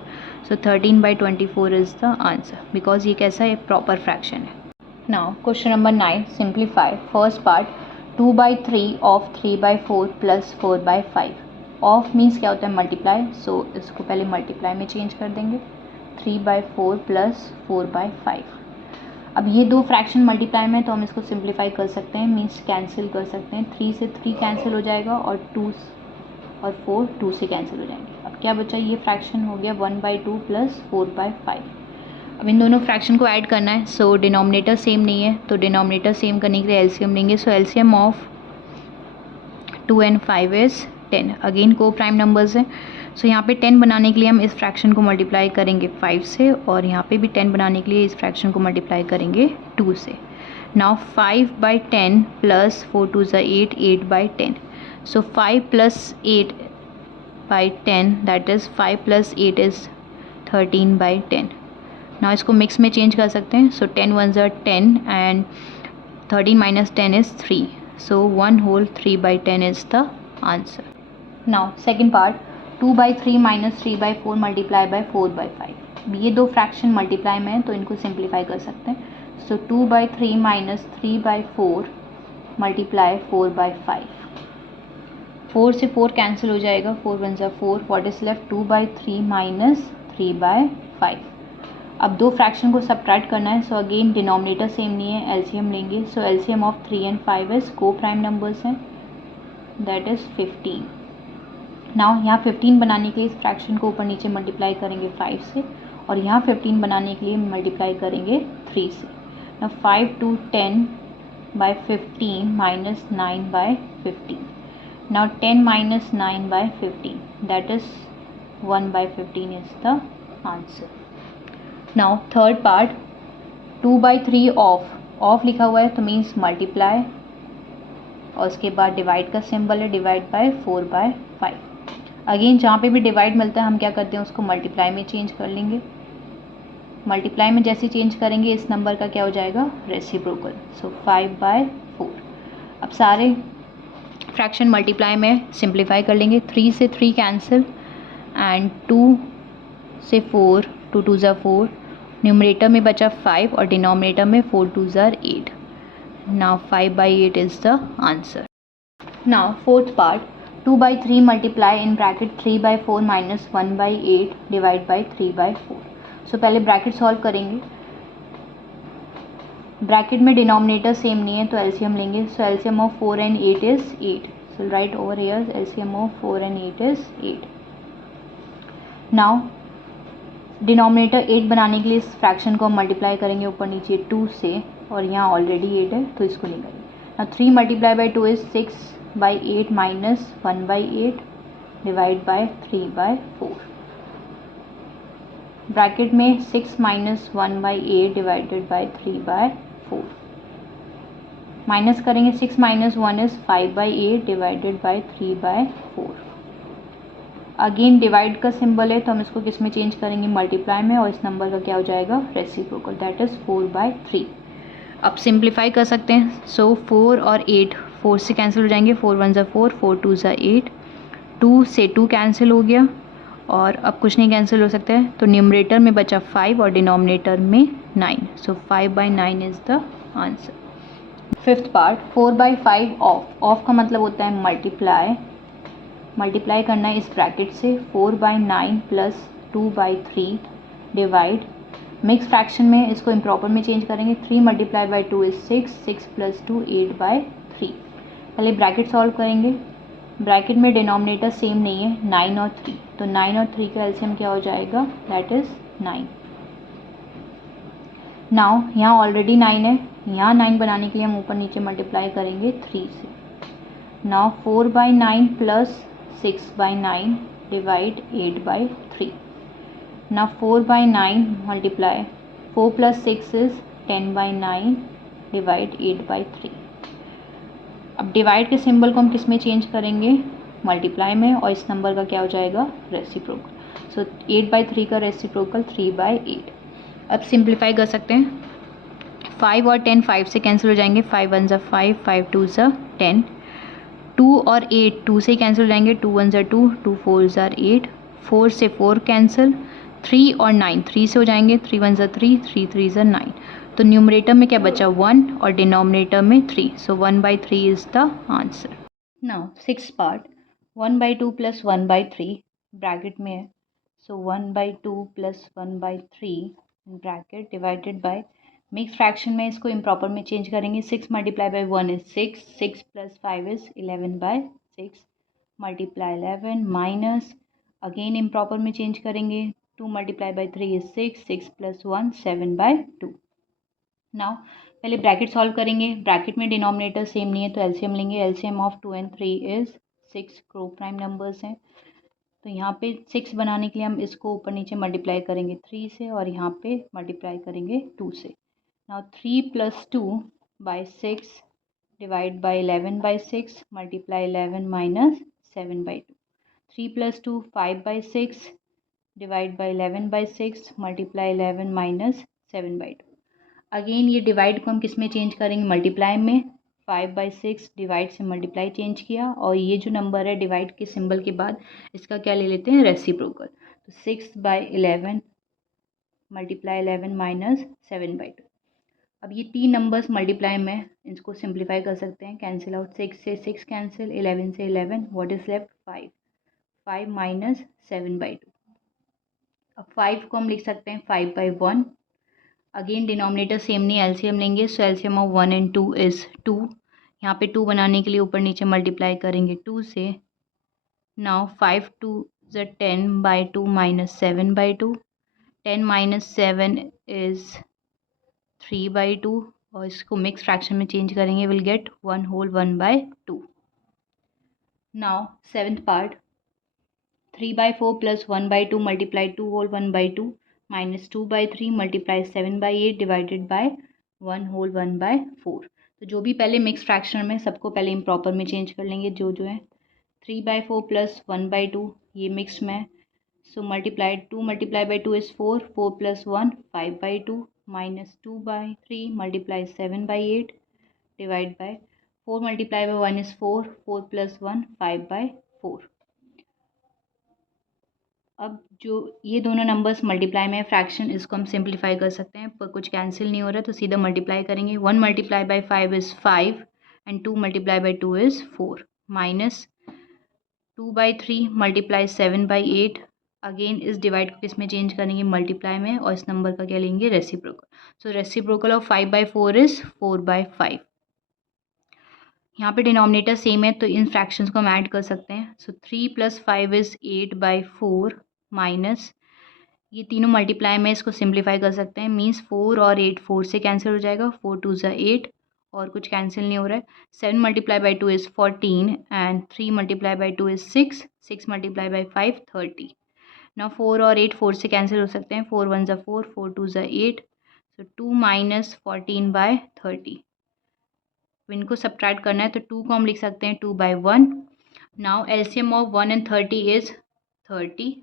So 13/24 is the answer, because ये कैसा है प्रॉपर फ्रैक्शन है। Now question number 9, simplify first part, 2/3 of 3/4 plus 4/5। Of means क्या होता है मल्टीप्लाई, सो इसको पहले मल्टीप्लाई में चेंज कर देंगे, 3/4 प्लस 4/5। अब ये दो फ्रैक्शन मल्टीप्लाई में, तो हम इसको सिंप्लीफाई कर सकते हैं, मीन्स कैंसिल कर सकते हैं। 3 से 3 कैंसिल हो जाएगा और 2 और 4 2 से कैंसिल हो जाएंगे। अब क्या बचा, ये फ्रैक्शन हो गया 1/2 प्लस 4/5। अब इन दोनों फ्रैक्शन को ऐड करना है, सो डिनोमिनेटर सेम नहीं है, तो डिनोमिनेटर सेम करने के लिए एलसीएम लेंगे। So LCM of 2 and 5 is 10। Again coprime numbers है, सो यहाँ पे 10 बनाने के लिए हम इस फ्रैक्शन को मल्टीप्लाई करेंगे 5 से, और यहाँ पे भी 10 बनाने के लिए इस फ्रैक्शन को मल्टीप्लाई करेंगे 2 से। नाउ 5/10 प्लस 4 2 ज़ा 8, 8/10। So 5 plus 8/10 that is 5 plus 8 is 13/10। Now इसको मिक्स में चेंज कर सकते हैं। सो 10 1 ज़ा 10 and 13 minus 10 is 3, so 1 whole 3/10 is the answer. Now second part, 2/3 minus 3/4 multiply by 4/5। ये दो फ्रैक्शन मल्टीप्लाई में है, तो इनको सिंप्लीफाई कर सकते हैं। सो 2/3 माइनस 3/4 मल्टीप्लाई 4/5। 4 से 4 कैंसिल हो जाएगा, 4 1 ज़ा 4, व्हाट इज़ लेफ्ट 2/3 माइनस 3/5। अब दो फ्रैक्शन को सब्ट्रैक्ट करना है, सो अगेन डिनोमिनेटर सेम नहीं है, एलसीएम लेंगे। So LCM of 3 and 5 is को प्राइम नंबर्स हैं, दैट इज़ 15। नाउ यहाँ 15 बनाने के लिए इस फ्रैक्शन को ऊपर नीचे मल्टीप्लाई करेंगे 5 से, और यहाँ 15 बनाने के लिए मल्टीप्लाई करेंगे 3 से। Now 5 to 10 by 15 minus 9 by 15. Now 10 minus 9 by 15, that is 1 by 15 is the answer. Now third part, 2 by 3 of लिखा हुआ है तो मीन्स मल्टीप्लाई, और उसके बाद डिवाइड का सिंबल है, डिवाइड बाय 4 by 5। अगेन जहाँ पे भी डिवाइड मिलता है हम क्या करते हैं, उसको मल्टीप्लाई में चेंज कर लेंगे। मल्टीप्लाई में जैसे चेंज करेंगे इस नंबर का क्या हो जाएगा, रेसिप्रोकल। So 5 by 4। अब सारे फ्रैक्शन मल्टीप्लाई में सिंप्लीफाई कर लेंगे। 3 से 3 कैंसिल, एंड 2 से 4, 2 2 ज़ा 4, न्यूमरेटर में बचा 5 और डिनोमिनेटर में 4 2 ज़ा 8। Now 5 by 8 is the answer. Now fourth part, 2 by 3 multiply in bracket 3 by 4 minus 1 by 8 divide by 3 by 4। So पहले ब्रैकेट सॉल्व करेंगे। ब्रैकेट में डिनोमिनेटर सेम नहीं है तो एलसीएम लेंगे। So LCM of 4 and 8 is 8। So right over here LCM of 4 and 8 is 8। Now denominator 8 बनाने के लिए इस फ्रैक्शन को हम मल्टीप्लाई करेंगे ऊपर नीचे 2 से, और यहाँ ऑलरेडी 8 है तो इसको नहीं करेंगे। Now 3 multiply by 2 is 6 by 8 minus 1 by 8 divide by 3 by 4। Bracket में 6 minus 1 by 8 divided by 3 by 4। Minus करेंगे, 6 minus 1 is 5 by 8 divided by 3 by 4। Again divide का सिंबल है तो हम इसको किस में चेंज करेंगे, मल्टीप्लाई में, और इस नंबर का क्या हो जाएगा, रेसिप्रोकल, दैट इज़ 4 by 3। अब सिंप्लीफाई कर सकते हैं। सो 4 और 8 4 से कैंसिल हो जाएंगे, 4 1 ज़ा 4, 4 2 ज़ा 8, 2 से 2 कैंसिल हो गया, और अब कुछ नहीं कैंसिल हो सकता है, तो न्यूमरेटर में बचा 5 और डिनोमिनेटर में 9। सो 5 by 9 is the answer. Fifth part, 4 by 5 of का मतलब होता है मल्टीप्लाई। मल्टीप्लाई करना है इस ब्रैकेट से 4 by 9 plus 2 by 3 divide, mix fraction में इसको इम्प्रॉपर में चेंज करेंगे। 3 multiply by 2 is 6, 6 plus 2 8 by 3। पहले ब्रैकेट सॉल्व करेंगे। ब्रैकेट में डिनोमिनेटर सेम नहीं है, 9 और 3, तो 9 और 3 का एलसीएम क्या हो जाएगा, दैट इज़ 9। नाउ यहाँ ऑलरेडी 9 है, यहाँ 9 बनाने के लिए हम ऊपर नीचे मल्टीप्लाई करेंगे 3 से। Now 4 by 9 plus 6 by 9 divide 8 by 3। Now 4 by 9 multiply 4 plus 6 is 10 by 9 divide 8 by 3। अब डिवाइड के सिंबल को हम किस में चेंज करेंगे, मल्टीप्लाई में, और इस नंबर का क्या हो जाएगा, रेसिप्रोकल। सो 8 by 3 का रेसिप्रोकल 3 by 8। अब सिंप्लीफाई कर सकते हैं। 5 और 10 5 से कैंसिल हो जाएंगे, 5 1 ज़ा 5, 5 2 ज़ा 10, 2 और 8 2 से कैंसिल हो जाएंगे, 2 1 ज़ा 2, 2 4 ज़ा 8, 4 से 4 कैंसिल, 3 और 9 3 से हो जाएंगे, 3 1 ज़ा 3, 3 3 ज़ा 9, तो न्यूमरेटर में क्या बचा 1 और डिनोमिनेटर में 3। So 1 by 3 is the answer. Now six part, 1 by 2 plus 1 by 3 bracket में है। सो 1 by 2 plus 1 by 3 bracket divided by, mix fraction में इसको इम्प्रॉपर में चेंज करेंगे। 6 multiply by 1 is 6, 6 plus 5 is 11 by 6 multiply 11 minus, again improper में change करेंगे, 2 multiply by 3 is 6, 6 plus 1 7 by 2। Now पहले bracket solve करेंगे। ब्रैकेट में डिनोमिनेटर सेम नहीं है तो एलसीएम लेंगे। LCM of 2 and 3 is 6, crow prime numbers हैं, तो यहाँ पे 6 बनाने के लिए हम इसको ऊपर नीचे मल्टीप्लाई करेंगे 3 से, और यहाँ पे मल्टीप्लाई करेंगे 2 से। Now 3 plus 2 by 6 divide by 11 by 6 multiply 11 minus 7 by 2। 3 plus 2 5 by 6 divide by 11 by 6 multiply 11 minus 7 by 2। Again ये डिवाइड को हम किस में चेंज करेंगे, मल्टीप्लाई में। 5 by 6 डिवाइड से मल्टीप्लाई चेंज किया, और ये जो नंबर है डिवाइड के सिंबल के बाद इसका क्या ले लेते हैं, रेसिप्रोकल। तो 6 by 11 मल्टीप्लाई 11 माइनस 7 by 2। अब ये तीन नंबर्स मल्टीप्लाई में, इसको सिंप्लीफाई कर सकते हैं, कैंसिल आउट, 6 से 6 कैंसिल, 11 से 11, what is left 5, 5 minus 7 by 2। अब 5 को हम लिख सकते हैं 5/1। अगेन डिनोमिनेटर सेम नहीं, एलसीएम लेंगे, so LCM of 1 and 2 is 2। यहाँ पे 2 बनाने के लिए ऊपर नीचे मल्टीप्लाई करेंगे 2 से। नाउ 5 2 ज़ 10/2 - 7/2। 10 - 7 इज़ 3/2 और इसको मिक्स फ्रैक्शन में चेंज करेंगे, will get 1/2। Now seventh part 3/4 + 1/2 × 2 whole 1/2 - 2/3 × 7/8 divided by 1 whole 1/4। तो जो भी पहले मिक्स फ्रैक्शन में, सबको पहले इम्प्रॉपर में चेंज कर लेंगे जो है। 3/4 + 1/2 ये मिक्स में, सो 2 × 2 इज़ 4, 4 + 1 5/2 - 2/3 × 7/8 डिवाइड बाय 4 × 1 इज़ 4, 4 + 1 5/4। अब जो ये दोनों नंबर्स मल्टीप्लाई में फ्रैक्शन, इसको हम सिंप्लीफाई कर सकते हैं, पर कुछ कैंसिल नहीं हो रहा तो सीधा मल्टीप्लाई करेंगे। 1 × 5 is 5 and 2 × 2 is 4 minus 2/3 × 7/8। Again इस डिवाइड को किस में चेंज करेंगे, मल्टीप्लाई में, और इस नंबर का क्या लेंगे, reciprocal. So reciprocal of 5/4 is 4/5। यहाँ पे डिनोमिनेटर सेम है तो इन फ्रैक्शंस को हम ऐड कर सकते हैं। सो 3 + 5 इज़ 8/4 माइनस ये तीनों मल्टीप्लाई में, इसको सिंप्लीफाई कर सकते हैं, मीन्स 4 और 8 4 से कैंसिल हो जाएगा, 4 2 ज़ा 8 और कुछ कैंसिल नहीं हो रहा है। 7 × 2 इज़ 14 एंड 3 × 2 इज़ 6, 6 × 5 30। ना 4 और 8 4 से कैंसिल हो सकते हैं, 4 1 ज़ा 4, 4 2 ज़ा 8, सो 2 - 14/30। इनको सब्ट्रैक्ट करना है तो 2 को हम लिख सकते हैं 2/1। Now LCM of 1 and 30 is 30।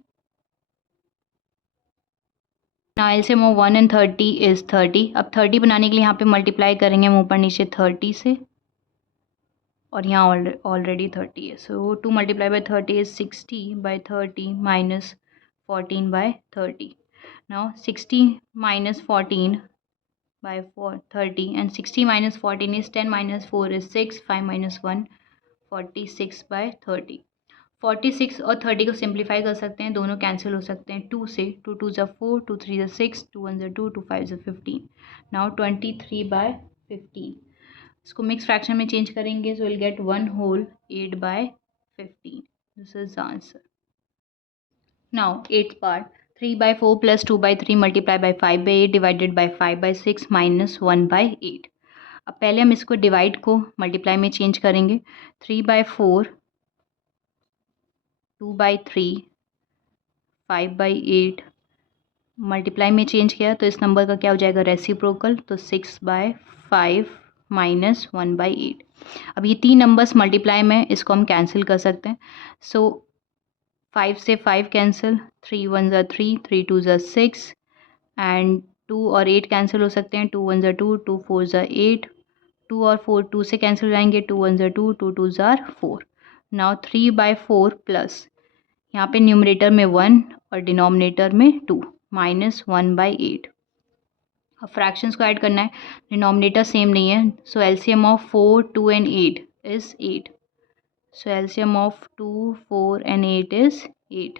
Now LCM of 1 and 30 is 30। अब 30 बनाने के लिए यहाँ पे मल्टीप्लाई करेंगे हम ऊपर नीचे 30 से, और यहाँ ऑलरेडी 30 है, सो 2 × 30 is 60/30 - 14/30। Now 60 - 14/30 and 60 - 14 is 10 - 4 is 6, 5 - 1 46/30। 46 और 30 को सिंप्लीफाई कर सकते हैं, दोनों कैंसिल हो सकते हैं 2 से। 2 2 ज़ा 4, 2 3 ज़ा 6, 2 1 ज़ा 2, 2 5 ज़ा 15। नाउ 23/15 इसको मिक्स फ्रैक्शन में चेंज करेंगे, सो will gate 1 whole 8/15। This is answer. Now eighth part 3/4 + 2/3 × 5/8 divided by 5/6 - 1/8। अब पहले हम इसको डिवाइड को मल्टीप्लाई में चेंज करेंगे। 3/4 2/3 5/8 मल्टीप्लाई में चेंज किया तो इस नंबर का क्या हो जाएगा, रेसिप्रोकल, तो 6/5 - 1/8। अब ये तीन नंबर्स मल्टीप्लाई में, इसको हम कैंसिल कर सकते हैं। सो 5 से 5 कैंसिल, 3 1 ज़ा 3, 3 2 ज़ा 6 एंड 2 और 8 कैंसिल हो सकते हैं, 2 1 ज़ा 2, 2 4 ज़ा 8, 2 और 4 2 से कैंसिल हो जाएंगे, 2 1 ज़ा 2, 2 2 ज़ा 4। नाउ 3/4 प्लस यहाँ पे न्यूमरेटर में 1 और डिनोमिनेटर में 2 माइनस 1/8। अब फ्रैक्शंस को ऐड करना है, डिनोमिनेटर सेम नहीं है, so LCM of 4 2 and 8 is 8। So LCM of 2 4 and 8 is 8।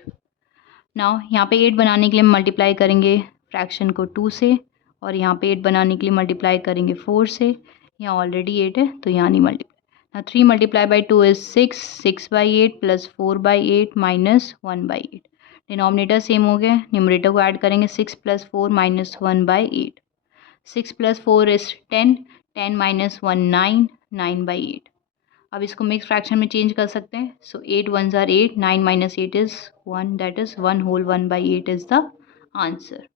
Now यहाँ पे 8 बनाने के लिए मल्टीप्लाई करेंगे फ्रैक्शन को 2 से, और यहाँ पे 8 बनाने के लिए मल्टीप्लाई करेंगे 4 से। यहाँ ऑलरेडी 8 है तो यहाँ नहीं multiply. Now 3 × 2 is 6, 6/8 + 4/8 - 1/8। Denominator same हो गया, न्यूमरेटर को ऐड करेंगे 6 + 4 - 1/8। 6 + 4 is 10, 10 - 1 9, 9/8। अब इसको मिक्स फ्रैक्शन में चेंज कर सकते हैं, सो 8 1 ज़ा 8, 9 - 8 is 1, that is 1 whole 1/8 is the answer.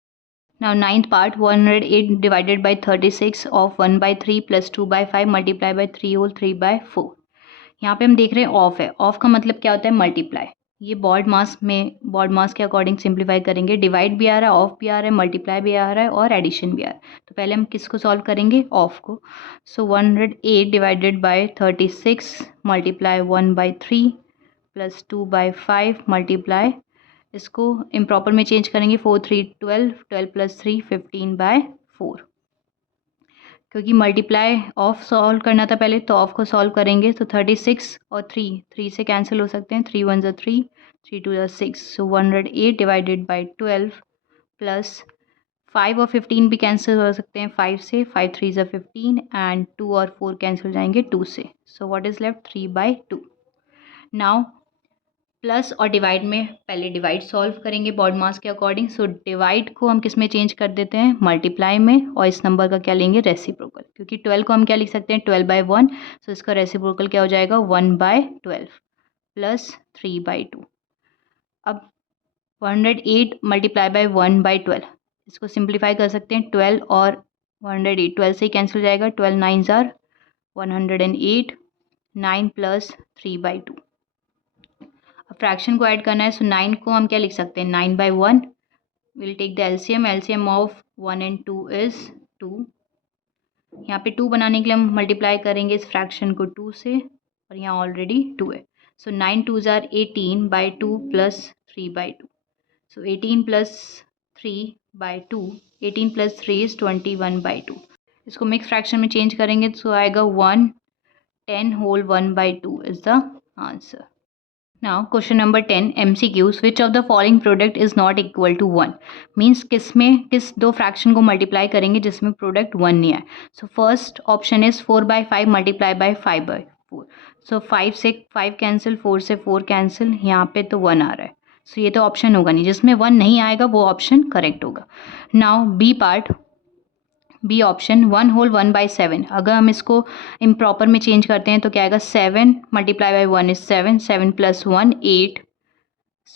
Now ninth part 108 divided by 36 of 1/3 + 2/5 multiplied by 3 whole 3/4। यहाँ पे हम देख रहे हैं ऑफ है, ऑफ का मतलब क्या होता है, मल्टीप्लाई। ये बॉड मास में, बॉड मास के अकॉर्डिंग सिंप्लीफाई करेंगे, डिवाइड भी आ रहा है, ऑफ भी आ रहा है, मल्टीप्लाई भी आ रहा है और एडिशन भी आ रहा है। तो पहले हम किसको सॉल्व करेंगे, ऑफ को। सो 108 डिवाइडेड बाय 36 मल्टीप्लाई 1/3 + 2/5 मल्टीप्लाई, इसको इम्प्रॉपर में चेंज करेंगे, 4 3 12, 12 + 3 15/4। क्योंकि मल्टीप्लाई ऑफ सॉल्व करना था पहले, तो ऑफ को सॉल्व करेंगे, तो 36 और 3 से कैंसिल हो सकते हैं, 3 1 ज़ा 3, 3 2 ज़ा 6, सो 108 डिवाइडेड बाई 12 प्लस 5 और 15 भी कैंसिल हो सकते हैं 5 से, 5 3 ज़ा 15 एंड 2 और 4 कैंसिल हो जाएंगे 2 से. So what is left 3/2. Now plus और डिवाइड में पहले डिवाइड सॉल्व करेंगे बॉड मास के अकॉर्डिंग. सो डिवाइड को हम किस में चेंज कर देते हैं, मल्टीप्लाई में, और इस नंबर का क्या लेंगे, रेसिप्रोकल, क्योंकि 12 को हम क्या लिख सकते हैं 12/1. सो इसका रेसिप्रोकल क्या हो जाएगा 1/12 प्लस 3/2. अब 108 मल्टीप्लाई बाय 1/12, इसको सिंप्लीफाई कर सकते हैं. 12 और 108 12 से ही कैंसिल हो जाएगा. 12 9 आर 108, 9 प्लस 3/2. अब फ्रैक्शन को ऐड करना है. सो 9 को हम क्या लिख सकते हैं 9/1. Will take the LCM. LCM of 1 and 2 is 2. यहाँ पे 2 बनाने के लिए हम मल्टीप्लाई करेंगे इस फ्रैक्शन को 2 से, और यहाँ ऑलरेडी 2 है. So 9 2 are 18/2 plus 3/2. So 18 plus 3/2, 18 plus 3 is 21/2. इसको मिक्स फ्रैक्शन में चेंज करेंगे तो आएगा 1/10 whole 1/2 is the answer. Now question number 10 MCQs. Which of the following product is not equal to 1. Means किस दो फ्रैक्शन को मल्टीप्लाई करेंगे जिसमें प्रोडक्ट 1 नहीं है. So first option is 4/5 multiply by 5/4. सो 5 से 5 कैंसिल, 4 से 4 कैंसिल, यहाँ पे तो 1 आ रहा है. सो ये तो ऑप्शन होगा नहीं, जिसमें 1 नहीं आएगा वो ऑप्शन करेक्ट होगा. Now B part, B option 1 whole 1/7. अगर हम इसको इम्प्रॉपर में चेंज करते हैं तो क्या आएगा 7 multiply by 1 is 7, 7 plus 1 8.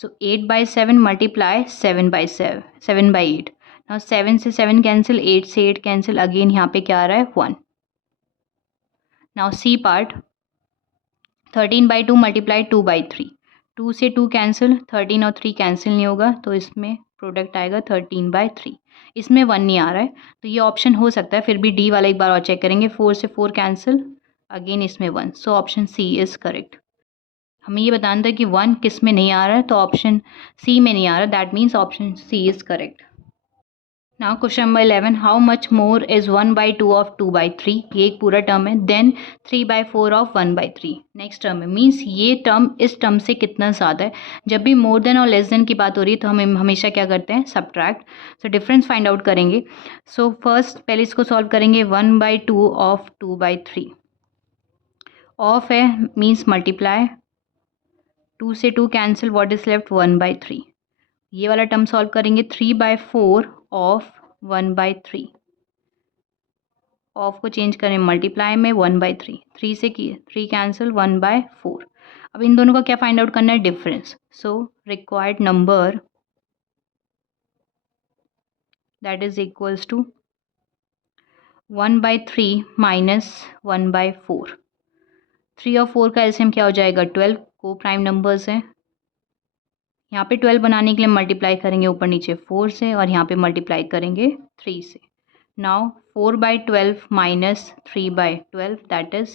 So 8/7 multiply 7/8. Now 7 से 7 कैंसिल, 8 से 8 कैंसिल, अगेन यहाँ पे क्या आ रहा है 1. Now C part 13/2 multiply 2/3. 2 से 2 कैंसिल, 13 और 3 कैंसिल नहीं होगा तो इसमें प्रोडक्ट आएगा 13/3. इसमें 1 नहीं आ रहा है तो ये ऑप्शन हो सकता है. फिर भी डी वाला एक बार और चेक करेंगे. 4 से 4 कैंसिल, अगेन इसमें 1. So option C is correct. हमें ये बताना था कि 1 किस में नहीं आ रहा है तो ऑप्शन सी में नहीं आ रहा. That means option C is correct. Now question number 11. How much more is 1/2 of 2/3. ये एक पूरा टर्म है. देन 3/4 ऑफ 1/3 नेक्स्ट टर्म है. मीन्स ये टर्म इस टर्म से कितना ज़्यादा है. जब भी मोर देन और लेस देन की बात हो रही है तो हम हमेशा क्या करते हैं subtract. So difference find out करेंगे. सो फर्स्ट पहले इसको सॉल्व करेंगे. 1/2 ऑफ 2/3 ऑफ है मीन्स मल्टीप्लाई, 2 से 2 कैंसिल, व्हाट इज लेफ्ट 1/3. ये वाला टर्म सॉल्व करेंगे. 3/4 ऑफ 1/3. ऑफ को चेंज करें मल्टीप्लाई में 1/3. 3 से 3 कैंसिल, 1/4. अब इन दोनों का क्या फाइंड आउट करना है difference. So required number that is equals to 1/3 minus 1/4. 3 और 4 का एलसीएम क्या हो जाएगा 12. को प्राइम नंबर्स हैं. यहाँ पे 12 बनाने के लिए मल्टीप्लाई करेंगे ऊपर नीचे 4 से, और यहाँ पे मल्टीप्लाई करेंगे 3 से. Now 4/12 minus 3/12 that is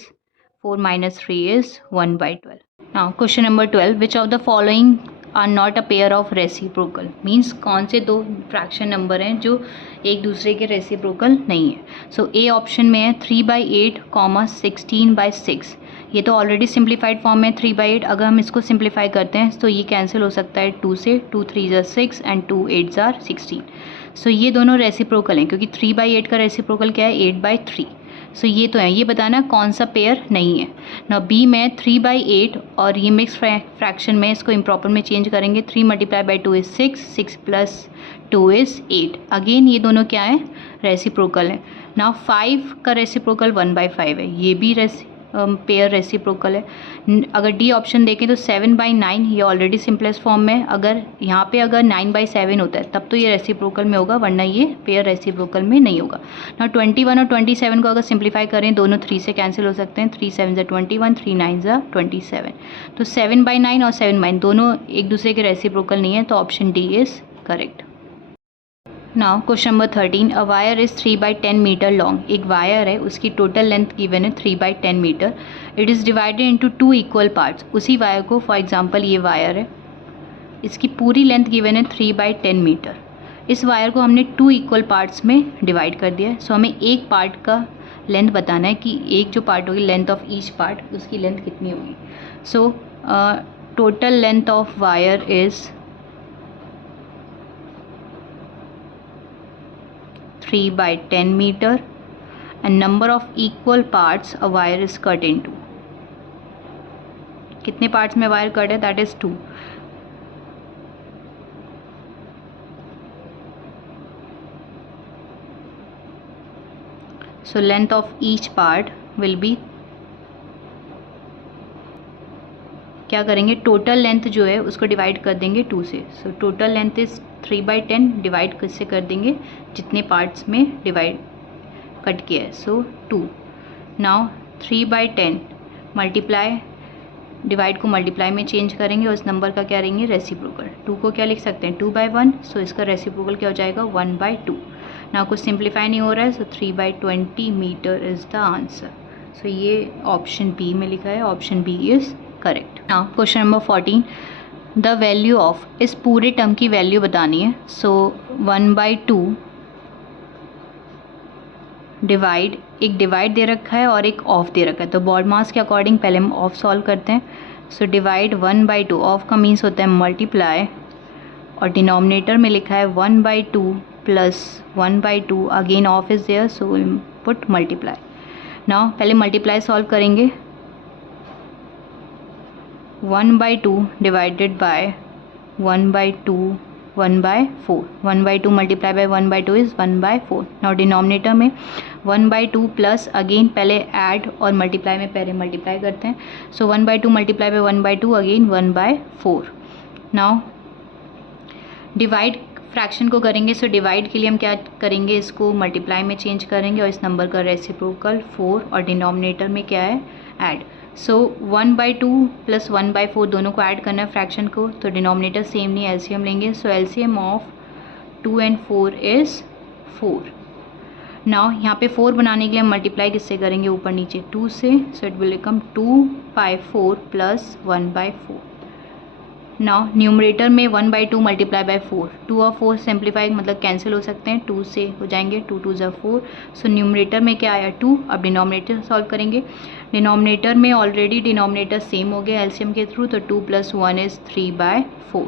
4 minus 3 is 1/12. Now question number 12. Which of the following are not a pair of reciprocal. Means कौन से दो फ्रैक्शन नंबर हैं जो एक दूसरे के रेसिप्रोकल नहीं है. सो ए ऑप्शन में है 3/8 16/6. ये तो ऑलरेडी सिंप्लीफाइड फॉर्म में 3/8. अगर हम इसको सिंप्लीफाई करते हैं तो ये कैंसिल हो सकता है 2 से. 2 3 ज़ा 6 एंड 2 8 ज़ा 16. सो ये दोनों रेसिप्रोकल हैं क्योंकि 3/8 का रेसिप्रोकल क्या है 8/3. सो ये तो है. ये बताना कौन सा पेयर नहीं है. ना बी में 3/8 और ये मिक्स फ्रैक्शन में इसको इम्प्रॉपर में चेंज करेंगे. 3 multiply by 2 is 6, 6 plus 2 is 8. Again ये दोनों क्या है रेसिप्रोकल है. ना 5 का रेसिप्रोकल 1/5 है. ये भी पेयर रेसिप्रोकल है. अगर डी ऑप्शन देखें तो 7/9 ये ऑलरेडी सिंपलेस्ट फॉर्म में. अगर यहाँ पे अगर 9/7 होता है तब तो ये रेसिप्रोकल में होगा, वरना ये पेयर रेसिप्रोकल में नहीं होगा. ना 21 और 27 को अगर सिंप्लीफाई करें दोनों 3 से कैंसिल हो सकते हैं. 3 7 ज़ा 21, 3 9 ज़ा 27. तो 7/9 और 7/9 दोनों एक दूसरे के रेसिप्रोकल नहीं है तो option D is correct. Now question number 13. A wire is 3/10 metre long. एक वायर है उसकी टोटल लेंथ गिवन है 3/10 metre. It is divided into 2 equal parts. उसी वायर को फॉर एग्जांपल ये वायर है, इसकी पूरी लेंथ गिवन है 3/10 मीटर. इस वायर को हमने 2 इक्वल पार्ट्स में डिवाइड कर दिया है. सो हमें एक पार्ट का लेंथ बताना है कि एक जो पार्ट होगी लेंथ ऑफ ईच पार्ट उसकी लेंथ कितनी होगी. So total length of wire is 3/10 meter and number of equal parts a wire is cut into. कितने पार्ट्स में वायर कट है? That is 2. So length of each part will be, क्या करेंगे, total length जो है उसको divide कर देंगे 2 से. So total length is 3/10, divide किससे कर देंगे, जितने पार्ट्स में डिवाइड कट किया है. सो 2. नाउ 3/10 मल्टीप्लाई, डिवाइड को मल्टीप्लाई में चेंज करेंगे और इस नंबर का क्या रहेंगे, रेसिप्रोकल. 2 को क्या लिख सकते हैं, 2/1. सो इसका रेसिप्रोकल क्या हो जाएगा, 1/2. ना कुछ सिंप्लीफाई नहीं हो रहा है. So 3/20 metre is the answer. So ये ऑप्शन बी में लिखा है, option B is correct. Now question number 14, the value of, इस पूरे टर्म की वैल्यू बतानी है. सो 1/2 डिवाइड, एक डिवाइड दे रखा है और एक ऑफ दे रखा है. तो बॉड मास के अकॉर्डिंग पहले हम ऑफ सॉल्व करते हैं. सो डिवाइड 1/2, ऑफ का मीन्स होता है मल्टीप्लाई, और डिनोमिनेटर में लिखा है 1/2 plus 1/2, again of is there, so will put multiply. नाउ पहले मल्टीप्लाई सॉल्व करेंगे. 1/2 divided by 1/2, 1/4. 1/2 multiply by 1/2 is 1/4. Now denominator में 1/2 प्लस, अगेन पहले ऐड और मल्टीप्लाई में पहले मल्टीप्लाई करते हैं. So 1/2 multiply by 1/2, again 1/4. Now divide fraction को करेंगे. सो डिवाइड के लिए हम क्या करेंगे, इसको मल्टीप्लाई में चेंज करेंगे और इस नंबर का रेसिप्रोकल 4, और डिनोमिनेटर में क्या है, ऐड. सो 1/2 प्लस 1/4 दोनों को ऐड करना है फ्रैक्शन को. तो डिनोमिनेटर सेम नहीं, एलसीएम लेंगे. So LCM of 2 and 4 is 4. Now यहाँ पे 4 बनाने के लिए हम मल्टीप्लाई किससे करेंगे, ऊपर नीचे 2 से. So it will become 2/4 plus 1/4. Now numerator में 1/2 मल्टीप्लाई बाय 4. 2 और 4 सिंप्लीफाई मतलब कैंसिल हो सकते हैं, 2 से हो जाएंगे, 2 2 ज़ा 4. सो न्यूमरेटर में क्या आया, 2. अब डिनोमिनेटर सॉल्व करेंगे. डिनोमिनेटर में ऑलरेडी डिनोमिनेटर सेम हो गया एलसीएम के थ्रू, तो 2 + 1 इज़ 3/4.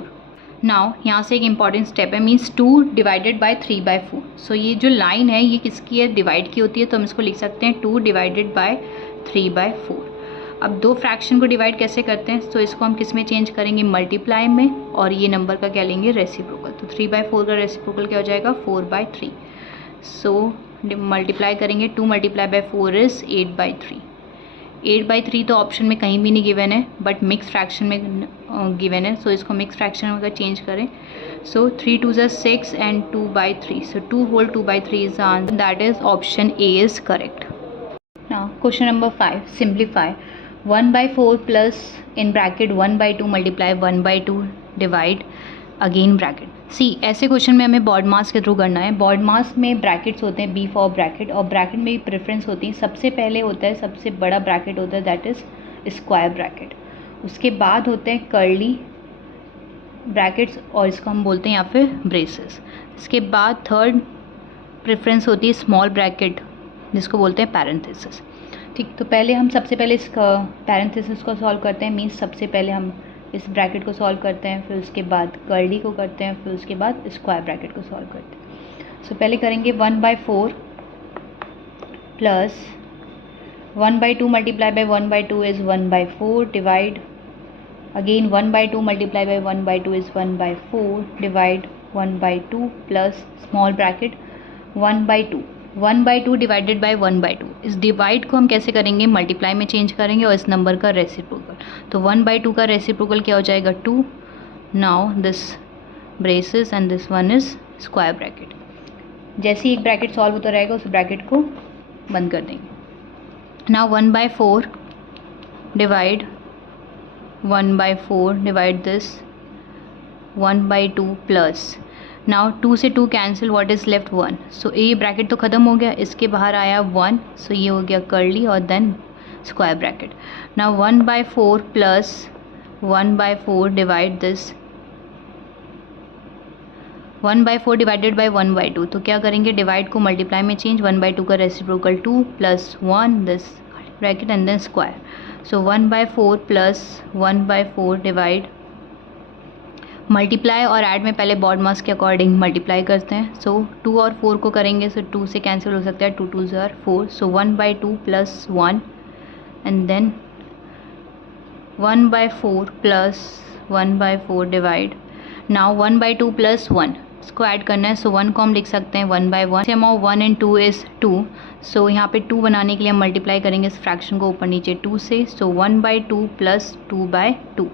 नाउ यहाँ से एक इंपॉर्टेंट स्टेप है, मीन्स 2 डिवाइडेड बाय 3/4. सो ये जो लाइन है ये किसकी है, डिवाइड की होती है, तो हम इसको लिख सकते हैं 2 डिवाइडेड बाय 3/4. अब दो फ्रैक्शन को डिवाइड कैसे करते हैं, तो इसको हम किस में चेंज करेंगे, मल्टीप्लाई में, और ये नंबर का क्या लेंगे, रेसिप्रोकल. तो 3/4 का रेसिप्रोकल क्या हो जाएगा, 4/3. सो मल्टीप्लाई करेंगे, 2 मल्टीप्लाई बाय 4 इज़ 8/3. 8/3 तो ऑप्शन में कहीं भी नहीं गिवन है, बट मिक्स फ्रैक्शन में गिवन है. सो इसको मिक्स फ्रैक्शन में अगर चेंज करें, सो 3 2 ज़ा 6 and 2/3. So 2 whole 2/3 is the answer, that is option A is correct. Now question number 5, simplify 1/4 plus in bracket 1/2 multiply 1/2 divide again bracket. सी ऐसे क्वेश्चन में हमें बॉड मास के थ्रू करना है. बॉड मास में ब्रैकेट्स होते हैं, बी फॉर ब्रैकेट, और ब्रैकेट में भी प्रेफरेंस होती है. सबसे पहले होता है, सबसे बड़ा ब्रैकेट होता है, दैट इज़ स्क्वायर ब्रैकेट. उसके बाद होते हैं कर्ली ब्रैकेट्स, और इसको हम बोलते हैं या फिर ब्रेसेस. इसके बाद थर्ड प्रेफरेंस होती है स्मॉल ब्रैकेट, जिसको बोलते हैं पैरेंथेसिस. ठीक, तो पहले हम सबसे पहले इस पैरेंथेसिस को सॉल्व करते हैं, मीन्स सबसे पहले हम इस ब्रैकेट को सॉल्व करते हैं, फिर उसके बाद कर्ली को करते हैं, फिर उसके बाद स्क्वायर ब्रैकेट को सॉल्व करते हैं. सो पहले करेंगे 1/4 plus 1/2 multiply by 1/2 is 1/4 divide again 1/2 multiply by 1/2 is 1/4 divide 1/2 plus small bracket 1/2. 1/2 divided by 1/2. इस डिवाइड को हम कैसे करेंगे, मल्टीप्लाई में चेंज करेंगे और इस नंबर का रेसिप्रोकल. तो 1/2 का रेसिप्रोकल क्या हो जाएगा, 2. Now this braces and this one is square bracket. जैसे ही एक ब्रैकेट सॉल्व होता रहेगा उस ब्रैकेट को बंद कर देंगे. Now 1/4 divide 1/4 divide this 1/2 plus, now 2 से 2 कैंसिल, व्हाट इज़ लेफ्ट 1. सो ये ब्रैकेट तो ख़त्म हो गया, इसके बाहर आया 1. सो ये हो गया कर्ली और then square bracket. Now 1/4 plus 1/4 divide this 1/4 divided by 1/2. तो क्या करेंगे, डिवाइड को मल्टीप्लाई में चेंज, 1/2 का reciprocal 2 plus 1 this bracket and then square. So 1/4 plus 1/4 divide multiply और ऐड में पहले बॉड मास के अकॉर्डिंग मल्टीप्लाई करते हैं. सो 2 और 4 को करेंगे, सो 2 से कैंसिल हो सकता है, 2 2s are 4. So 1/2 plus 1 and then 1/4 plus 1/4 divide. Now 1/2 plus 1 इसको ऐड करना है. सो 1 को हम लिख सकते हैं 1/1. सम ऑफ 1 एंड 2 इज़ 2. सो यहाँ पे 2 बनाने के लिए हम मल्टीप्लाई करेंगे इस फ्रैक्शन को ऊपर नीचे 2 से. सो 1/2 plus 2/2.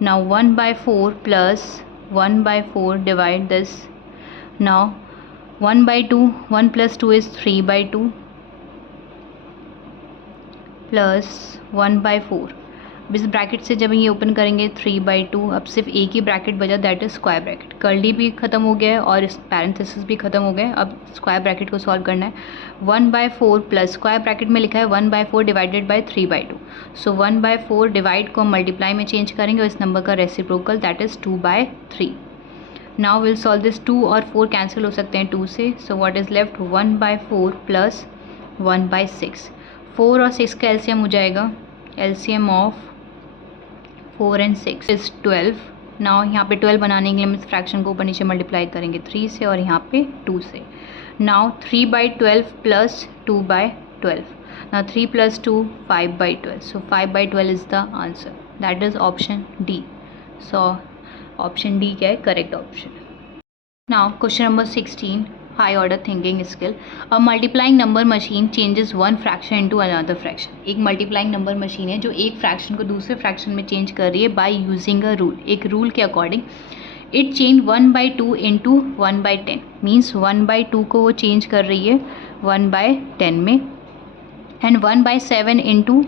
Now 1/4 plus 1/4 divide this. Now 1/2, 1 plus 2 is 3/2 plus 1/4. अब इस ब्रैकेट से जब ये ओपन करेंगे 3/2, अब सिर्फ एक ही ब्रैकेट बचा, that is square bracket. Curly भी खत्म हो गया है और इस पैरेंथेसिस भी खत्म हो गए. अब स्क्वायर ब्रैकेट को सॉल्व करना है. 1/4 प्लस स्क्वायर ब्रैकेट में लिखा है 1/4 डिवाइडेड बाय 3/2. सो 1/4 डिवाइड को हम मल्टीप्लाई में चेंज करेंगे और इस नंबर का reciprocal that is 2/3. Now will solve this. 2 और 4 कैंसिल हो सकते हैं 2 से. So what is left 1/4 plus 1/6. 4 और 6 का एलसीएम हो जाएगा. LCM of 4 and 6 is 12. Now यहाँ पे 12 बनाने के लिए हम इस फ्रैक्शन को ऊपर नीचे मल्टीप्लाई करेंगे 3 से और यहाँ पे 2 से. Now 3/12 plus 2/12. Now 3 plus 2 5/12. So 5/12 is the answer. That is option D. So option D क्या है correct option. Now question number 16, high order thinking skill. A multiplying number machine changes one fraction into another fraction. एक multiplying number machine है जो एक fraction को दूसरे fraction में change कर रही है बाय यूजिंग अ रूल. एक रूल के according it change 1/2 into 1/10. Means 1/2 को वो चेंज कर रही है 1/10 में एंड 1/7 इंटू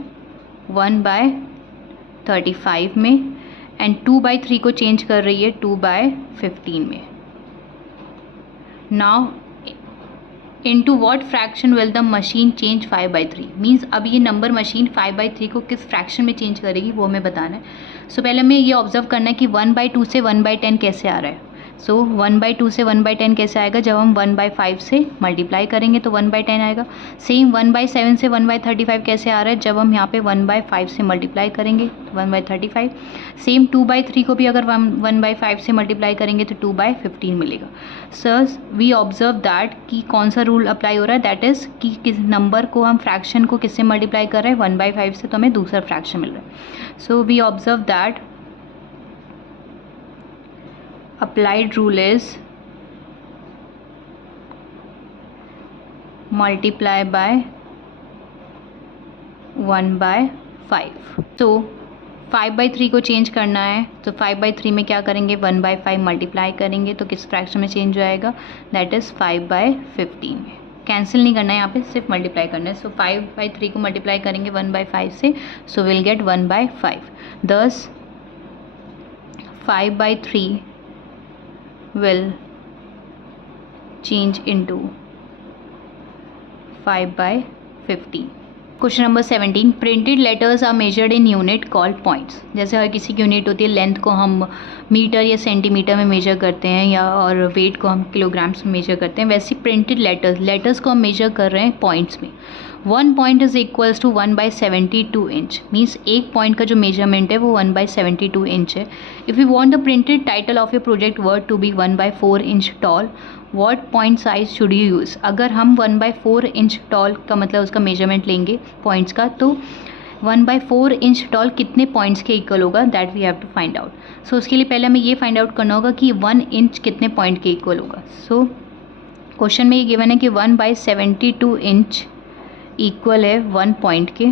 1/35 में एंड 2/3 को चेंज कर रही है 2/15 में. Now into what fraction will the machine change 5/3. Means अब ये नंबर मशीन 5/3 को किस फ्रैक्शन में चेंज करेगी वो हमें बताना है. सो पहले हमें ये ऑब्जर्व करना है कि 1/2 से 1/10 कैसे आ रहा है. सो 1/2 से 1/10 कैसे आएगा, जब हम 1/5 से मल्टीप्लाई करेंगे तो 1/10 आएगा. सेम 1/7 से 1/35 कैसे आ रहा है, जब हम यहाँ पे 1/5 से मल्टीप्लाई करेंगे तो 1/35. सेम 2/3 को भी अगर 1/5 से मल्टीप्लाई करेंगे तो 2/15 मिलेगा. सर वी ऑब्जर्व दैट कि कौन सा रूल अप्लाई हो रहा है, दैट इज़ कि किस नंबर को हम फ्रैक्शन को किससे मल्टीप्लाई कर रहे हैं 1/5 से, तो हमें दूसरा फ्रैक्शन मिल रहा है. So we observe that applied rule is multiply by 1/5. so 5/3 को चेंज करना है तो 5/3 में क्या करेंगे 1/5 मल्टीप्लाई करेंगे तो किस फ्रैक्शन में चेंज हो जाएगा, दैट इज़ 5/15 में. कैंसिल नहीं करना है, यहाँ पे सिर्फ मल्टीप्लाई करना है. सो 5/3 को मल्टीप्लाई करेंगे 1/5 से, so will get 1/5. thus 5/3 will change into 5/15. Question number 17, printed letters are measured in unit called points. जैसे हर किसी की यूनिट होती है, लेंथ को हम मीटर या सेंटीमीटर में मेजर करते हैं या और वेट को हम किलोग्राम्स में मेजर करते हैं, वैसे प्रिंटेड लेटर्स को हम मेजर कर रहे हैं पॉइंट्स में. 1 point is equals to 1/72 inch. मीन्स एक पॉइंट का जो मेजरमेंट है वो 1/72 इंच है. If you want the printed title of your project word to be 1/4 inch tall, what point size should you use. अगर हम 1/4 इंच टॉल का मतलब उसका मेजरमेंट लेंगे पॉइंट्स का, तो 1/4 इंच टॉल कितने पॉइंट्स के इक्वल होगा, that we have to find out. So उसके लिए पहले हमें ये फाइंड आउट करना होगा कि 1 इंच कितने पॉइंट के इक्वल होगा. सो क्वेश्चन में ये गिवन है कि 1/72 इंच इक्वल है 1 पॉइंट के.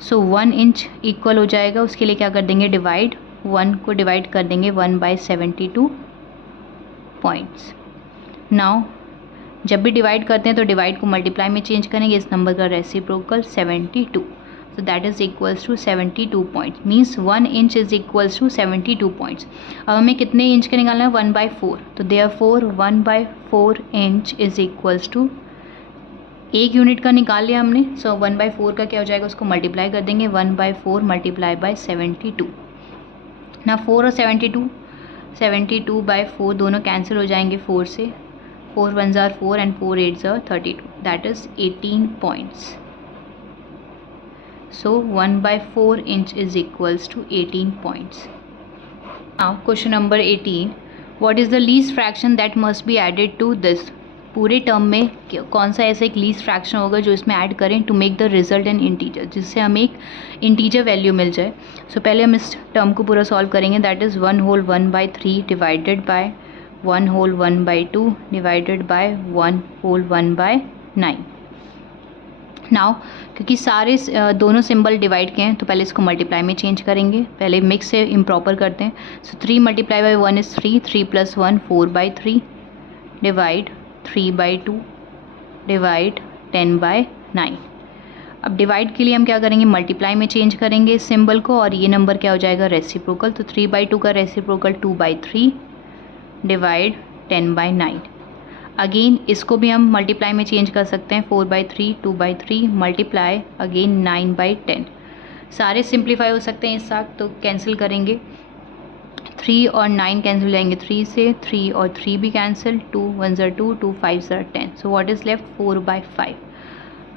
सो 1 इंच इक्वल हो जाएगा, उसके लिए क्या कर देंगे डिवाइड, 1 को डिवाइड कर देंगे 1/72 पॉइंट्स. नाउ जब भी डिवाइड करते हैं तो डिवाइड को मल्टीप्लाई में चेंज करेंगे, इस नंबर का reciprocal 72. So that is equals to 72 points. Means 1 inch is equals to 72 points. अब हमें कितने इंच के निकालना है 1/4, तो therefore 1/4 inch is equals to, एक यूनिट का निकाल लिया हमने. सो 1/4 का क्या हो जाएगा, उसको मल्टीप्लाई कर देंगे 1/4 मल्टीप्लाई बाय 72. ना 4 और 72/4 दोनों कैंसिल हो जाएंगे 4 से. 4 1s are 4 and 4 8s are 32. That is 18 points. So 1/4 inch is equals to 18 points. Now question number 18. What is the least fraction that must be added to this? पूरे term में कौन सा ऐसा एक लीस्ट फ्रैक्शन होगा जो इसमें add करें to make the result an integer, जिससे हमें एक इंटीजर वैल्यू मिल जाए. सो पहले हम इस टर्म को पूरा सॉल्व करेंगे. That is 1 whole 1/3 divided by 1 whole 1/2 divided by 1 whole 1/9. Now क्योंकि सारे दोनों सिंबल डिवाइड के हैं तो पहले इसको मल्टीप्लाई में चेंज करेंगे. पहले मिक्स से इम्प्रॉपर करते हैं. So 3 multiply by 1 is 3, 3 + 1 4/3 divide 3/2 divide 10/9. अब डिवाइड के लिए हम क्या करेंगे, मल्टीप्लाई में चेंज करेंगे इस सिंबल को, और ये नंबर क्या हो जाएगा, रेसिप्रोकल. तो 3/2 का रेसिप्रोकल 2/3 डिवाइड 10/9. अगेन इसको भी हम मल्टीप्लाई में चेंज कर सकते हैं. 4/3 2/3 मल्टीप्लाई अगेन 9/10. सारे सिंप्लीफाई हो सकते हैं इस साथ, तो कैंसिल करेंगे. 3 और 9 कैंसिल हो जाएंगे 3 से, 3 और 3 भी कैंसिल. 2 1 ज़ा 2, 2 5 ज़ा 10. So what is left 4/5.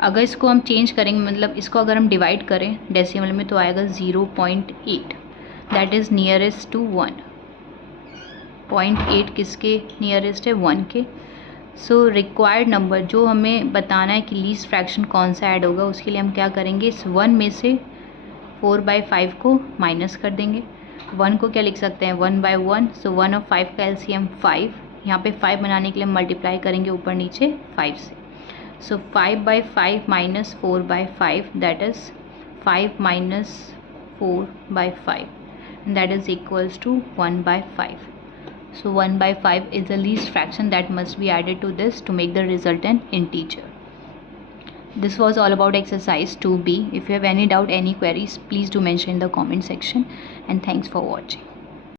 अगर इसको हम चेंज करेंगे, मतलब इसको अगर हम डिवाइड करें डेसिमल में तो आएगा 0.8. That is nearest to 1. 0.8 किसके नियरेस्ट है, 1 के. सो रिक्वायर्ड नंबर जो हमें बताना है कि लीस्ट फ्रैक्शन कौन सा ऐड होगा, उसके लिए हम क्या करेंगे, इस 1 में से 4/5 को माइनस कर देंगे. 1 को क्या लिख सकते हैं, 1/1. सो 1 और 5 का एलसीएम 5. यहाँ पे 5 बनाने के लिए हम मल्टीप्लाई करेंगे ऊपर नीचे 5 से. So 5/5 minus 4/5 that is 5 minus 4/5 that is equals to 1/5. So 1/5 is the least fraction that must be added to this to make the result an integer. This was all about exercise 2B. If you have any doubt, any queries, please do mention in the comment section, and thanks for watching.